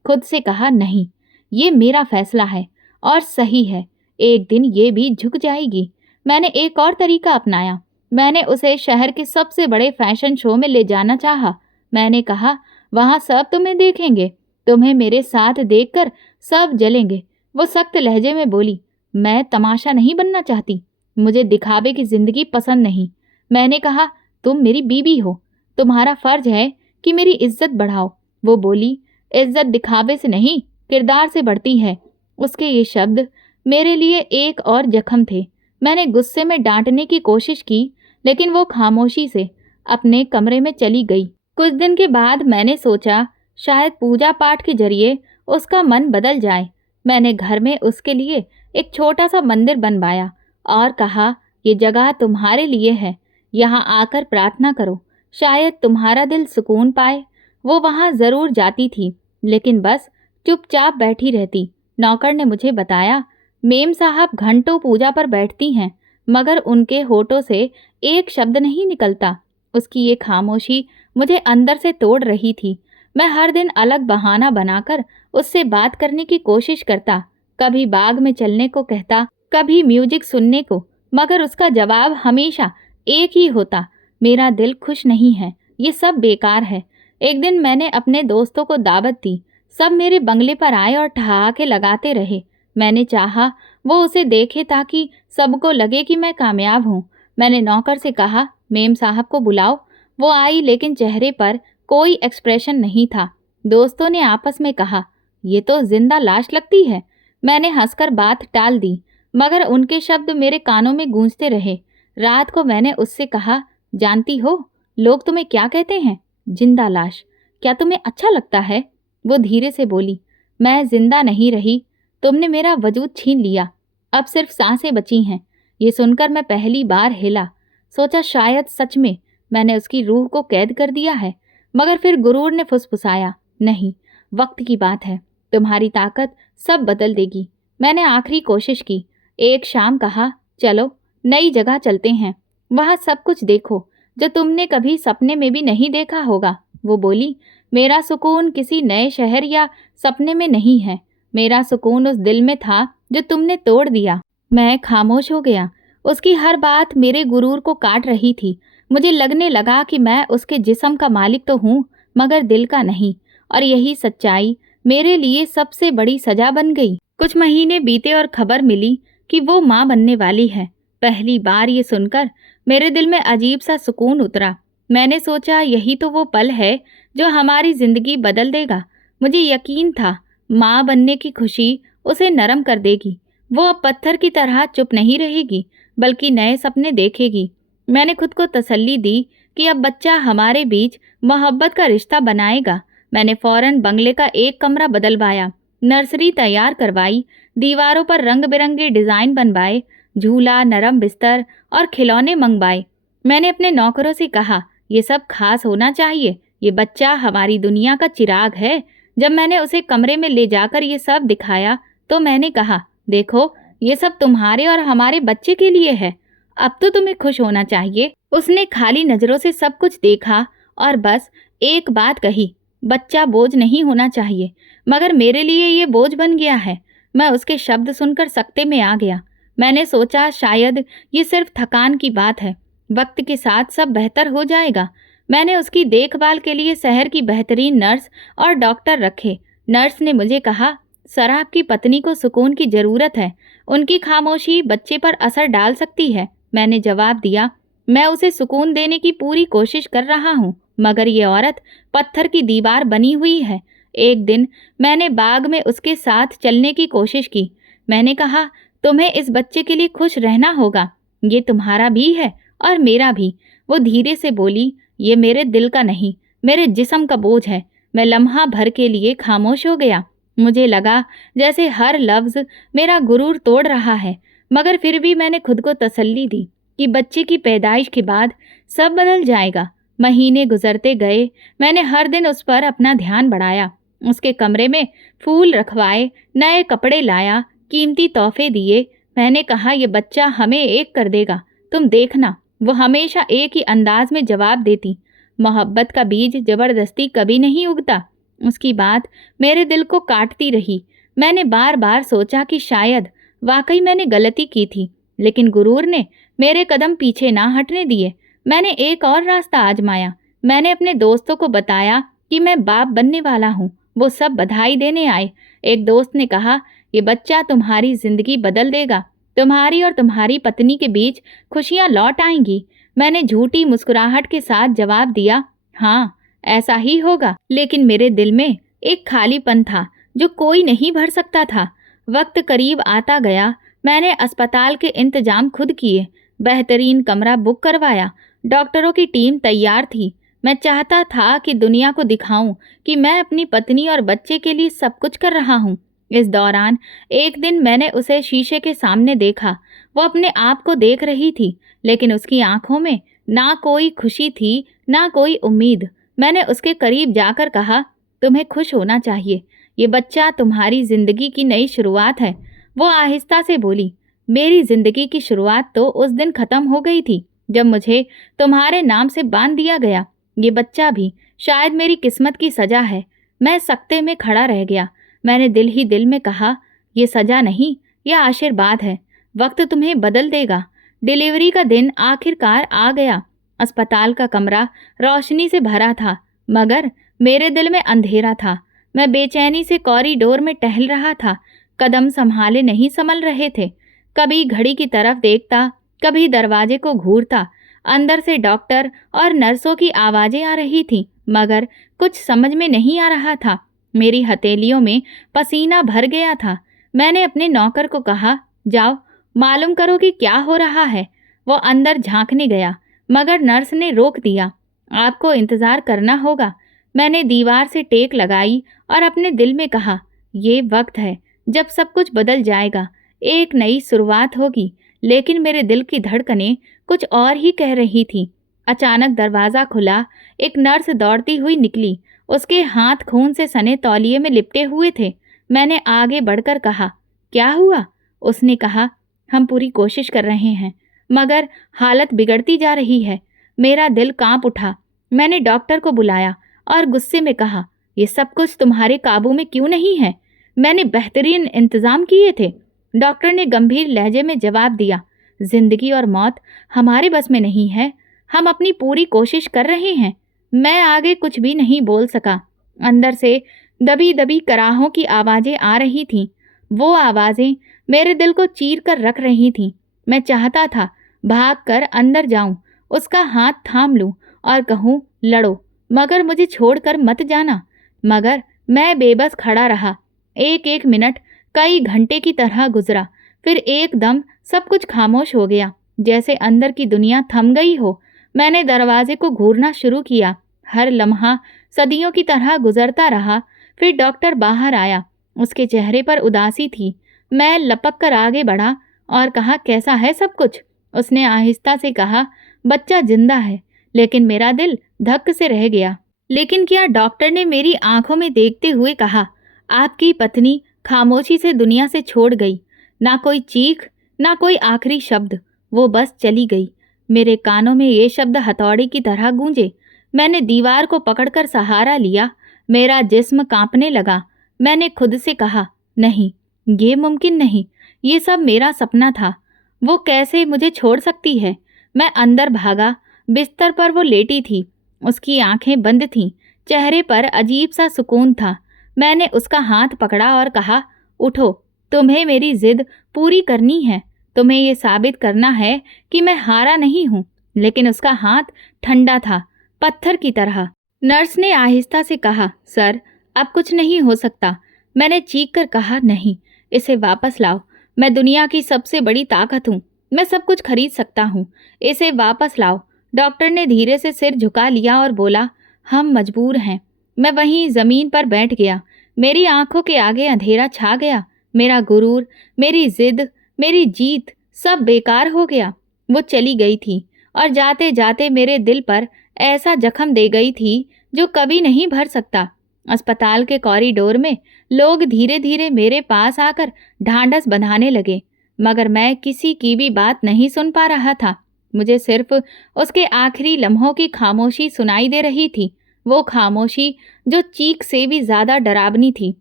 खुद से कहा, नहीं, ये मेरा फैसला है और सही है, एक दिन ये भी झुक जाएगी। मैंने एक और तरीका अपनाया। मैंने उसे शहर के सबसे बड़े फैशन शो में ले जाना चाहा। मैंने कहा, वहाँ सब तुम्हें देखेंगे, तुम्हें मेरे साथ देखकर सब जलेंगे। वो सख्त लहजे में बोली, मैं तमाशा नहीं बनना चाहती, मुझे दिखावे की जिंदगी पसंद नहीं। मैंने कहा, तुम मेरी बीवी हो, तुम्हारा फर्ज है कि मेरी इज्जत बढ़ाओ। वो बोली, इज्जत दिखावे से नहीं, किरदार से बढ़ती है। उसके ये शब्द मेरे लिए एक और जख्म थे। मैंने गुस्से में डांटने की कोशिश की, लेकिन वो खामोशी से अपने कमरे में चली गई। कुछ दिन के बाद मैंने सोचा, शायद पूजा पाठ के जरिए उसका मन बदल जाए। मैंने घर में उसके लिए एक छोटा सा मंदिर बनवाया और कहा, ये जगह तुम्हारे लिए है, यहाँ आकर प्रार्थना करो, शायद तुम्हारा दिल सुकून पाए। वो वहाँ ज़रूर जाती थी, लेकिन बस चुपचाप बैठी रहती। नौकर ने मुझे बताया, मेम साहब घंटों पूजा पर बैठती हैं, मगर उनके होठों से एक शब्द नहीं निकलता। उसकी ये खामोशी मुझे अंदर से तोड़ रही थी। मैं हर दिन अलग बहाना बनाकर उससे बात करने की कोशिश करता, कभी बाग में चलने को कहता, कभी म्यूजिक सुनने को, मगर उसका जवाब हमेशा एक ही होता, मेरा दिल खुश नहीं है, ये सब बेकार है। एक दिन मैंने अपने दोस्तों को दावत दी। सब मेरे बंगले पर आए और ठहाके लगाते रहे। मैंने चाहा वो उसे देखे ताकि सबको लगे कि मैं कामयाब हूँ। मैंने नौकर से कहा, मेम साहब को बुलाओ। वो आई, लेकिन चेहरे पर कोई एक्सप्रेशन नहीं था। दोस्तों ने आपस में कहा, ये तो जिंदा लाश लगती है। मैंने हंसकर बात टाल दी, मगर उनके शब्द मेरे कानों में गूंजते रहे। रात को मैंने उससे कहा, जानती हो लोग तुम्हें क्या कहते हैं? जिंदा लाश। क्या तुम्हें अच्छा लगता है? वो धीरे से बोली, मैं जिंदा नहीं रही, तुमने मेरा वजूद छीन लिया, अब सिर्फ सांसें बची हैं। ये सुनकर मैं पहली बार हिला। सोचा शायद सच में मैंने उसकी रूह को कैद कर दिया है, मगर फिर गुरूर ने फुसफुसाया, नहीं, वक्त की बात है, तुम्हारी ताकत सब बदल देगी। मैंने आखिरी कोशिश की। एक शाम कहा, चलो नई जगह चलते हैं। वहाँ सब कुछ देखो जो तुमने कभी सपने में भी नहीं देखा होगा। वो बोली, मेरा सुकून किसी नए शहर या सपने में नहीं है। मेरा सुकून उस दिल में था जो तुमने तोड़ दिया। मैं खामोश हो गया। उसकी हर बात मेरे गुरूर को काट रही थी। मुझे लगने लगा कि मैं उसके जिस्म का मालिक तो हूँ, मगर दिल का नहीं। और यही सच्चाई मेरे लिए सबसे बड़ी सजा बन गई। कुछ महीने बीते और खबर मिली कि वो माँ बनने वाली है। पहली बार ये सुनकर मेरे दिल में अजीब सा सुकून उतरा। मैंने सोचा यही तो वो पल है जो हमारी जिंदगी बदल देगा। मुझे यकीन था माँ बनने की खुशी उसे नरम कर देगी। वो अब पत्थर की तरह चुप नहीं रहेगी, बल्कि नए सपने देखेगी। मैंने खुद को तसल्ली दी कि अब बच्चा हमारे बीच मोहब्बत का रिश्ता बनाएगा। मैंने फौरन बंगले का एक कमरा बदलवाया, नर्सरी तैयार करवाई, दीवारों पर रंग बिरंगे डिजाइन बनवाए, झूला, नरम बिस्तर और खिलौने मंगवाए। मैंने अपने नौकरों से कहा, ये सब खास होना चाहिए, ये बच्चा हमारी दुनिया का चिराग है। जब मैंने उसे कमरे में ले जाकर ये सब दिखाया तो मैंने कहा, देखो, ये सब तुम्हारे और हमारे बच्चे के लिए है। अब तो तुम्हें खुश होना चाहिए। उसने खाली नजरों से सब कुछ देखा और बस एक बात कही, बच्चा बोझ नहीं होना चाहिए। मगर मेरे लिए ये बोझ बन गया है। मैं उसके शब्द सुनकर सकते में आ गया। मैंने सोचा शायद ये सिर्फ थकान की बात है, वक्त के साथ सब बेहतर हो जाएगा। मैंने उसकी देखभाल के लिए शहर की बेहतरीन नर्स और डॉक्टर रखे। नर्स ने मुझे कहा, सर, आपकी पत्नी को सुकून की ज़रूरत है। उनकी खामोशी बच्चे पर असर डाल सकती है। मैंने जवाब दिया, मैं उसे सुकून देने की पूरी कोशिश कर रहा हूँ, मगर ये औरत पत्थर की दीवार बनी हुई है। एक दिन मैंने बाग में उसके साथ चलने की कोशिश की। मैंने कहा, तुम्हें इस बच्चे के लिए खुश रहना होगा। ये तुम्हारा भी है और मेरा भी। वो धीरे से बोली, ये मेरे दिल का नहीं, मेरे जिस्म का बोझ है। मैं लम्हा भर के लिए खामोश हो गया। मुझे लगा जैसे हर लफ्ज़ मेरा गुरूर तोड़ रहा है, मगर फिर भी मैंने खुद को तसल्ली दी कि बच्चे की पैदाइश के बाद सब बदल जाएगा। महीने गुजरते गए। मैंने हर दिन उस पर अपना ध्यान बढ़ाया, उसके कमरे में फूल रखवाए, नए कपड़े लाया, कीमती तोहफे दिए। मैंने कहा, ये बच्चा हमें एक कर देगा, तुम देखना। वो हमेशा एक ही अंदाज में जवाब देती, मोहब्बत का बीज जबरदस्ती कभी नहीं उगता। उसकी बात मेरे दिल को काटती रही। मैंने बार बार सोचा कि शायद वाकई मैंने गलती की थी, लेकिन गुरूर ने मेरे कदम पीछे ना हटने दिए। मैंने एक और रास्ता आजमाया। मैंने अपने दोस्तों को बताया कि मैं बाप बनने वाला हूँ। वो सब बधाई देने आए। एक दोस्त ने कहा, ये बच्चा तुम्हारी जिंदगी बदल देगा, तुम्हारी और तुम्हारी पत्नी के बीच खुशियाँ लौट आएंगी। मैंने झूठी मुस्कुराहट के साथ जवाब दिया, हाँ, ऐसा ही होगा। लेकिन मेरे दिल में एक खालीपन था जो कोई नहीं भर सकता था। वक्त करीब आता गया। मैंने अस्पताल के इंतजाम खुद किए, बेहतरीन कमरा बुक करवाया, डॉक्टरों की टीम तैयार थी। मैं चाहता था कि दुनिया को दिखाऊं कि मैं अपनी पत्नी और बच्चे के लिए सब कुछ कर रहा हूं। इस दौरान एक दिन मैंने उसे शीशे के सामने देखा। वो अपने आप को देख रही थी, लेकिन उसकी आंखों में ना कोई खुशी थी, ना कोई उम्मीद। मैंने उसके करीब जाकर कहा, तुम्हें खुश होना चाहिए, ये बच्चा तुम्हारी जिंदगी की नई शुरुआत है। वो आहिस्ता से बोली, मेरी जिंदगी की शुरुआत तो उस दिन खत्म हो गई थी जब मुझे तुम्हारे नाम से बांध दिया गया। ये बच्चा भी शायद मेरी किस्मत की सजा है। मैं सकते में खड़ा रह गया। मैंने दिल ही दिल में कहा, ये सजा नहीं, यह आशीर्वाद है। वक्त तुम्हें बदल देगा। डिलीवरी का दिन आखिरकार आ गया। अस्पताल का कमरा रोशनी से भरा था, मगर मेरे दिल में अंधेरा था। मैं बेचैनी से कॉरिडोर में टहल रहा था। कदम संभाले नहीं संभल रहे थे। कभी घड़ी की तरफ देखता, कभी दरवाजे को घूरता। अंदर से डॉक्टर और नर्सों की आवाज़ें आ रही थीं, मगर कुछ समझ में नहीं आ रहा था। मेरी हथेलियों में पसीना भर गया था। मैंने अपने नौकर को कहा, जाओ मालूम करो कि क्या हो रहा है। वो अंदर झांकने गया, मगर नर्स ने रोक दिया। आपको इंतज़ार करना होगा। मैंने दीवार से टेक लगाई और अपने दिल में कहा, ये वक्त है जब सब कुछ बदल जाएगा, एक नई शुरुआत होगी। लेकिन मेरे दिल की धड़कनें कुछ और ही कह रही थी। अचानक दरवाज़ा खुला। एक नर्स दौड़ती हुई निकली। उसके हाथ खून से सने तौलिए में लिपटे हुए थे। मैंने आगे बढ़कर कहा, क्या हुआ? उसने कहा, हम पूरी कोशिश कर रहे हैं, मगर हालत बिगड़ती जा रही है। मेरा दिल कांप उठा। मैंने डॉक्टर को बुलाया और गुस्से में कहा, ये सब कुछ तुम्हारे काबू में क्यों नहीं है? मैंने बेहतरीन इंतजाम किए थे। डॉक्टर ने गंभीर लहजे में जवाब दिया, जिंदगी और मौत हमारे बस में नहीं है। हम अपनी पूरी कोशिश कर रहे हैं। मैं आगे कुछ भी नहीं बोल सका। अंदर से दबी दबी कराहों की आवाजें आ रही थीं। वो आवाजें मेरे दिल को चीर कर रख रही थीं। मैं चाहता था भाग कर अंदर जाऊं, उसका हाथ थाम लूं और कहूं, लड़ो, मगर मुझे छोड़कर मत जाना। मगर मैं बेबस खड़ा रहा। एक एक मिनट कई घंटे की तरह गुजरा। फिर एकदम सब कुछ खामोश हो गया, जैसे अंदर की दुनिया थम गई हो। मैंने दरवाजे को घूरना शुरू किया। हर लम्हा सदियों की तरह गुजरता रहा। फिर डॉक्टर बाहर आया। उसके चेहरे पर उदासी थी। मैं लपक कर आगे बढ़ा और कहा, कैसा है सब कुछ? उसने आहिस्ता से कहा, बच्चा जिंदा है। लेकिन मेरा दिल धक्क से रह गया। लेकिन क्या? डॉक्टर ने मेरी आंखों में देखते हुए कहा, आपकी पत्नी खामोशी से दुनिया से छोड़ गई। ना कोई चीख, ना कोई आखिरी शब्द, वो बस चली गई। मेरे कानों में ये शब्द हथौड़े की तरह गूंजे। मैंने दीवार को पकड़कर सहारा लिया। मेरा जिस्म कांपने लगा। मैंने खुद से कहा, नहीं, ये मुमकिन नहीं, ये सब मेरा सपना था। वो कैसे मुझे छोड़ सकती है? मैं अंदर भागा। बिस्तर पर वो लेटी थी। उसकी आंखें बंद थीं। चेहरे पर अजीब सा सुकून था। मैंने उसका हाथ पकड़ा और कहा, उठो, तुम्हें मेरी जिद पूरी करनी है। तुम्हें ये साबित करना है कि मैं हारा नहीं हूँ। लेकिन उसका हाथ ठंडा था, पत्थर की तरह। नर्स ने आहिस्ता से कहा, सर, अब कुछ नहीं हो सकता। मैंने चीख कर कहा, नहीं, इसे वापस लाओ। मैं दुनिया की सबसे बड़ी ताकत हूँ। मैं सब कुछ खरीद सकता हूँ। इसे वापस लाओ। डॉक्टर ने धीरे से सिर झुका लिया और बोला, हम मजबूर हैं। मैं वहीं जमीन पर बैठ गया। मेरी आंखों के आगे अंधेरा छा गया। मेरा गुरूर, मेरी जिद, मेरी जीत, सब बेकार हो गया। वो चली गई थी और जाते जाते मेरे दिल पर ऐसा जख्म दे गई थी जो कभी नहीं भर सकता। अस्पताल के कॉरिडोर में लोग धीरे धीरे मेरे पास आकर ढांढस बंधाने लगे, मगर मैं किसी की भी बात नहीं सुन पा रहा था। मुझे सिर्फ उसके आखिरी लम्हों की खामोशी सुनाई दे रही थी, वो खामोशी जो चीख से भी ज्यादा डरावनी थी।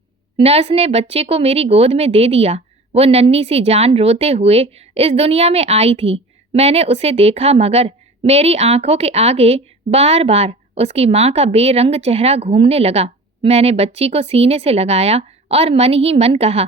नर्स ने बच्चे को मेरी गोद में दे दिया। वो नन्ही सी जान रोते हुए इस दुनिया में आई थी। मैंने उसे देखा, मगर मेरी आंखों के आगे बार बार उसकी माँ का बेरंग चेहरा घूमने लगा। मैंने बच्ची को सीने से लगाया और मन ही मन कहा,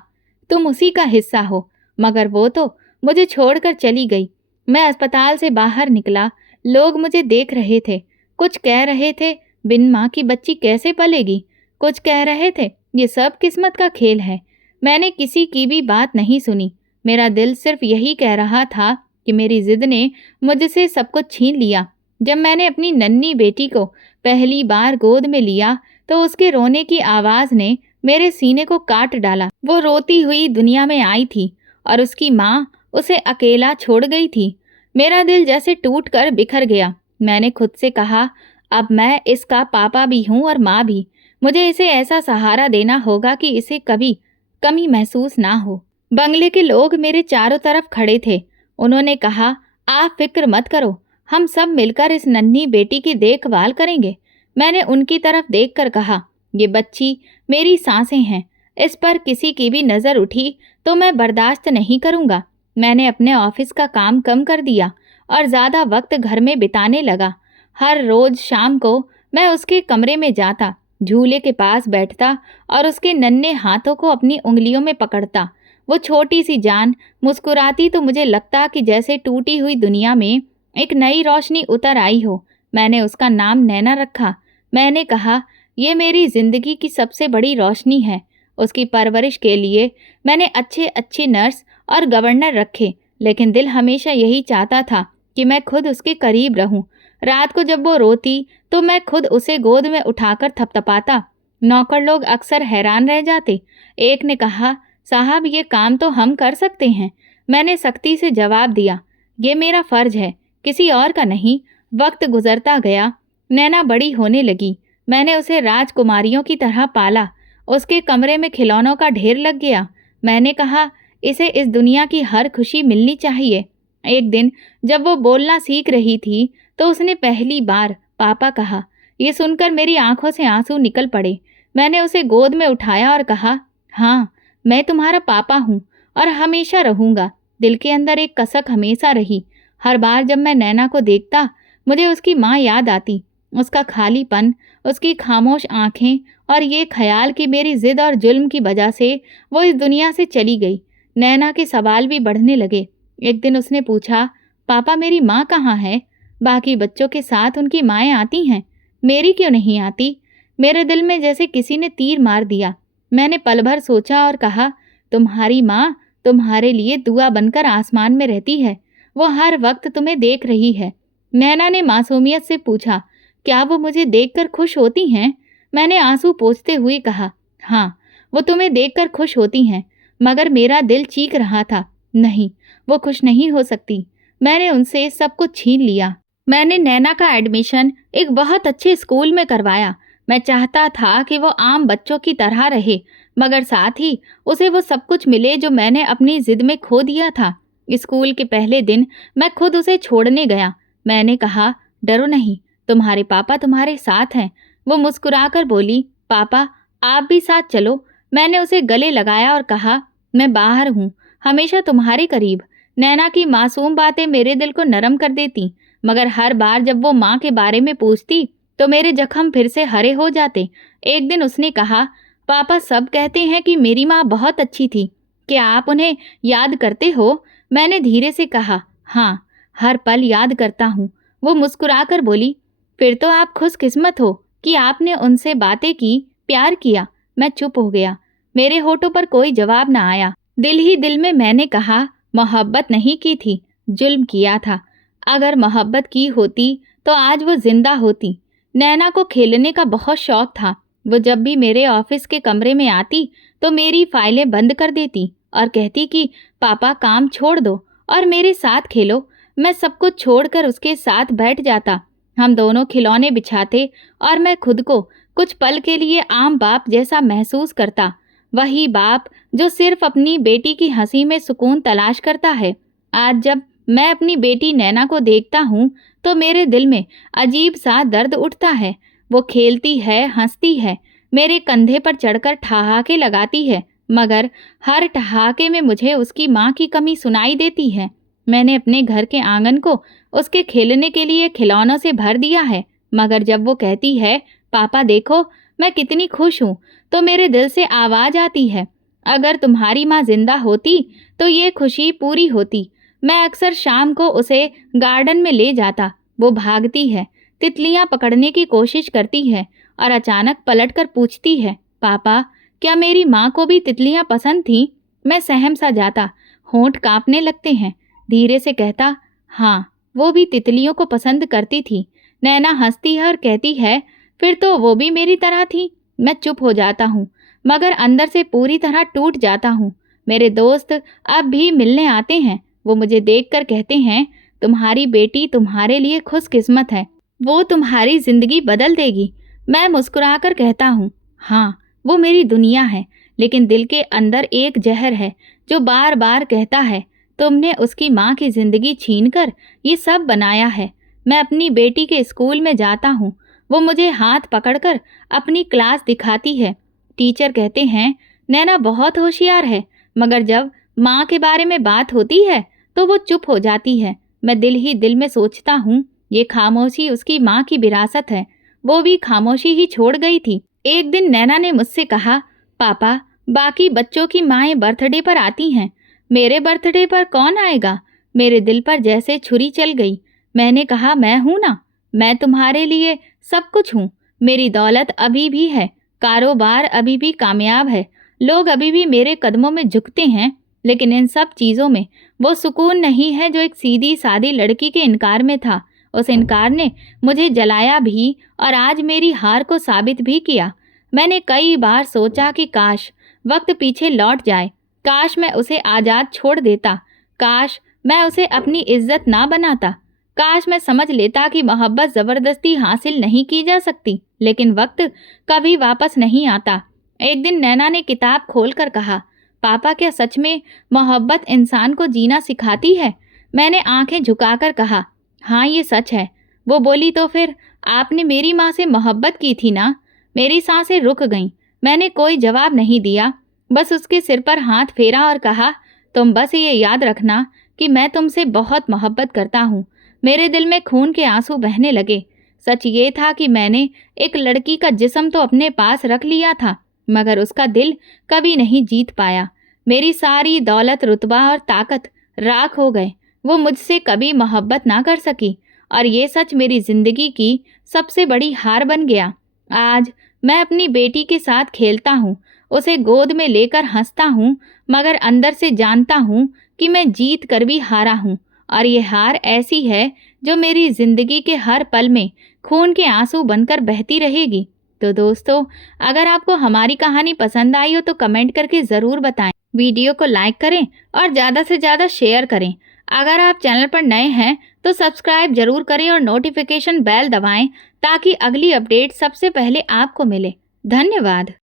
तुम उसी का हिस्सा हो। मगर वो तो मुझे छोड़कर चली गई। मैं अस्पताल से बाहर निकला। लोग मुझे देख रहे थे। कुछ कह रहे थे, बिन माँ की बच्ची कैसे पलेगी? कुछ कह रहे थे, ये सब किस्मत का खेल है। मैंने किसी की भी बात नहीं सुनी। मेरा दिल सिर्फ यही कह रहा था कि मेरी जिद ने मुझसे सब कुछ छीन लिया। जब मैंने अपनी नन्ही बेटी को पहली बार गोद में लिया तो उसके रोने की आवाज ने मेरे सीने को काट डाला। वो रोती हुई दुनिया में आई थी और उसकी माँ उसे अकेला छोड़ गई थी। मेरा दिल जैसे टूट कर बिखर गया। मैंने खुद से कहा, अब मैं इसका पापा भी हूँ और माँ भी। मुझे इसे ऐसा सहारा देना होगा कि इसे कभी कमी महसूस ना हो। बंगले के लोग मेरे चारों तरफ खड़े थे। उन्होंने कहा, आप फिक्र मत करो, हम सब मिलकर इस नन्ही बेटी की देखभाल करेंगे। मैंने उनकी तरफ देखकर कहा, ये बच्ची मेरी सांसें हैं। इस पर किसी की भी नज़र उठी तो मैं बर्दाश्त नहीं करूँगा। मैंने अपने ऑफिस का काम कम कर दिया और ज़्यादा वक्त घर में बिताने लगा। हर रोज़ शाम को मैं उसके कमरे में जाता, झूले के पास बैठता और उसके नन्हे हाथों को अपनी उंगलियों में पकड़ता। वो छोटी सी जान मुस्कुराती तो मुझे लगता कि जैसे टूटी हुई दुनिया में एक नई रोशनी उतर आई हो। मैंने उसका नाम नैना रखा। मैंने कहा, ये मेरी जिंदगी की सबसे बड़ी रोशनी है। उसकी परवरिश के लिए मैंने अच्छे अच्छे नर्स और गवर्नर रखे, लेकिन दिल हमेशा यही चाहता था कि मैं खुद उसके करीब रहूं। रात को जब वो रोती तो मैं खुद उसे गोद में उठाकर थपथपाता। नौकर लोग अक्सर हैरान रह जाते। एक ने कहा, साहब, ये काम तो हम कर सकते हैं। मैंने सख्ती से जवाब दिया, ये मेरा फर्ज है, किसी और का नहीं। वक्त गुजरता गया। नैना बड़ी होने लगी। मैंने उसे राजकुमारियों की तरह पाला। उसके कमरे में खिलौनों का ढेर लग गया। मैंने कहा, इसे इस दुनिया की हर खुशी मिलनी चाहिए। एक दिन जब वो बोलना सीख रही थी तो उसने पहली बार पापा कहा। ये सुनकर मेरी आंखों से आंसू निकल पड़े। मैंने उसे गोद में उठाया और कहा, हाँ, मैं तुम्हारा पापा हूँ और हमेशा रहूँगा। दिल के अंदर एक कसक हमेशा रही। हर बार जब मैं नैना को देखता मुझे उसकी माँ याद आती, उसका खालीपन, उसकी खामोश आंखें और ये ख्याल कि मेरी जिद और जुल्म की वजह से वो इस दुनिया से चली गई। नैना के सवाल भी बढ़ने लगे। एक दिन उसने पूछा, पापा मेरी माँ कहाँ है? बाकी बच्चों के साथ उनकी माएँ आती हैं, मेरी क्यों नहीं आती? मेरे दिल में जैसे किसी ने तीर मार दिया। मैंने पल भर सोचा और कहा, तुम्हारी माँ तुम्हारे लिए दुआ बनकर आसमान में रहती है, वो हर वक्त तुम्हें देख रही है। नैना ने मासूमियत से पूछा, क्या वो मुझे देखकर खुश होती हैं? मैंने आंसू पोंछते हुए कहा, हाँ, वो तुम्हें देखकर खुश होती हैं। मगर मेरा दिल चीख रहा था, नहीं, वो खुश नहीं हो सकती। मैंने उनसे सब कुछ छीन लिया। मैंने नैना का एडमिशन एक बहुत अच्छे स्कूल में करवाया। मैं चाहता था कि वो आम बच्चों की तरह रहे, मगर साथ ही उसे वो सब कुछ मिले जो मैंने अपनी जिद में खो दिया था। स्कूल के पहले दिन मैं खुद उसे छोड़ने गया। मैंने कहा, डरो नहीं, तुम्हारे पापा तुम्हारे साथ हैं। वो मुस्कुराकर बोली, पापा आप भी साथ चलो। मैंने उसे गले लगाया और कहा, मैं बाहर हूँ, हमेशा तुम्हारे करीब। नैना की मासूम बातें मेरे दिल को नरम कर देती, मगर हर बार जब वो माँ के बारे में पूछती तो मेरे जख्म फिर से हरे हो जाते। एक दिन उसने कहा, पापा सब कहते हैं कि मेरी माँ बहुत अच्छी थी, क्या आप उन्हें याद करते हो? मैंने धीरे से कहा, हाँ, हर पल याद करता हूँ। वो मुस्कुराकर बोली, फिर तो आप खुशकिस्मत हो कि आपने उनसे बातें की, प्यार किया। मैं चुप हो गया। मेरे होठों पर कोई जवाब न आया। दिल ही दिल में मैंने कहा, मोहब्बत नहीं की थी, जुल्म किया था। अगर मोहब्बत की होती तो आज वो जिंदा होती। नैना को खेलने का बहुत शौक था। वो जब भी मेरे ऑफिस के कमरे में आती तो मेरी फाइलें बंद कर देती और कहती कि पापा काम छोड़ दो और मेरे साथ खेलो। मैं सब कुछ छोड़कर उसके साथ बैठ जाता। हम दोनों खिलौने बिछाते और मैं खुद को कुछ पल के लिए आम बाप जैसा महसूस करता। वही बाप जो सिर्फ अपनी बेटी की हंसी में सुकून तलाश करता है। आज जब मैं अपनी बेटी नैना को देखता हूँ तो मेरे दिल में अजीब सा दर्द उठता है। वो खेलती है, हंसती है, मेरे कंधे पर चढ़कर ठहाके लगाती है, मगर हर ठहाके में मुझे उसकी माँ की कमी सुनाई देती है। मैंने अपने घर के आंगन को उसके खेलने के लिए खिलौनों से भर दिया है, मगर जब वो कहती है, पापा देखो मैं कितनी खुश हूँ, तो मेरे दिल से आवाज़ आती है, अगर तुम्हारी माँ जिंदा होती तो ये खुशी पूरी होती। मैं अक्सर शाम को उसे गार्डन में ले जाता। वो भागती है, तितलियां पकड़ने की कोशिश करती है और अचानक पलटकर पूछती है, पापा क्या मेरी माँ को भी तितलियां पसंद थीं? मैं सहम सा जाता, होंठ कांपने लगते हैं। धीरे से कहता, हाँ, वो भी तितलियों को पसंद करती थी। नैना हंसती है और कहती है, फिर तो वो भी मेरी तरह थी। मैं चुप हो जाता हूँ, मगर अंदर से पूरी तरह टूट जाता हूँ। मेरे दोस्त अब भी मिलने आते हैं। वो मुझे देखकर कहते हैं, तुम्हारी बेटी तुम्हारे लिए खुशकिस्मत है, वो तुम्हारी जिंदगी बदल देगी। मैं मुस्कुराकर कहता हूँ, हाँ, वो मेरी दुनिया है, लेकिन दिल के अंदर एक जहर है जो बार बार कहता है, तुमने उसकी माँ की जिंदगी छीनकर ये सब बनाया है। मैं अपनी बेटी के स्कूल में जाता हूँ। वो मुझे हाथ पकड़कर अपनी क्लास दिखाती है। टीचर कहते हैं, नैना बहुत होशियार है, मगर जब माँ के बारे में बात होती है तो वो चुप हो जाती है। मैं दिल ही दिल में सोचता हूँ, ये खामोशी उसकी माँ की विरासत है, वो भी खामोशी ही छोड़ गई थी। एक दिन नैना ने मुझसे कहा, पापा बाकी बच्चों की माएँ बर्थडे पर आती हैं, मेरे बर्थडे पर कौन आएगा? मेरे दिल पर जैसे छुरी चल गई। मैंने कहा, मैं हूँ ना, मैं तुम्हारे लिए सब कुछ हूँ। मेरी दौलत अभी भी है, कारोबार अभी भी कामयाब है, लोग अभी भी मेरे कदमों में झुकते हैं, लेकिन इन सब चीज़ों में वो सुकून नहीं है जो एक सीधी सादी लड़की के इनकार में था। उस इनकार ने मुझे जलाया भी और आज मेरी हार को साबित भी किया। मैंने कई बार सोचा कि काश वक्त पीछे लौट जाए, काश मैं उसे आज़ाद छोड़ देता, काश मैं उसे अपनी इज्जत ना बनाता, काश मैं समझ लेता कि मोहब्बत ज़बरदस्ती हासिल नहीं की जा सकती। लेकिन वक्त कभी वापस नहीं आता। एक दिन नैना ने किताब खोलकर कहा, पापा क्या सच में मोहब्बत इंसान को जीना सिखाती है? मैंने आंखें झुकाकर कहा, हाँ ये सच है। वो बोली, तो फिर आपने मेरी माँ से मोहब्बत की थी ना? मेरी सांसें रुक गईं। मैंने कोई जवाब नहीं दिया, बस उसके सिर पर हाथ फेरा और कहा, तुम बस ये याद रखना कि मैं तुमसे बहुत मोहब्बत करता हूँ। मेरे दिल में खून के आंसू बहने लगे। सच ये था कि मैंने एक लड़की का जिस्म तो अपने पास रख लिया था, मगर उसका दिल कभी नहीं जीत पाया। मेरी सारी दौलत, रुतबा और ताकत राख हो गए। वो मुझसे कभी मोहब्बत ना कर सकी और ये सच मेरी जिंदगी की सबसे बड़ी हार बन गया। आज मैं अपनी बेटी के साथ खेलता हूँ, उसे गोद में लेकर हंसता हूँ, मगर अंदर से जानता हूँ कि मैं जीत कर भी हारा हूँ और ये हार ऐसी है जो मेरी जिंदगी के हर पल में खून के आंसू बनकर बहती रहेगी। तो दोस्तों, अगर आपको हमारी कहानी पसंद आई हो तो कमेंट करके ज़रूर बताएं। वीडियो को लाइक करें और ज़्यादा से ज़्यादा शेयर करें। अगर आप चैनल पर नए हैं तो सब्सक्राइब जरूर करें और नोटिफिकेशन बेल दबाएं ताकि अगली अपडेट सबसे पहले आपको मिले। धन्यवाद।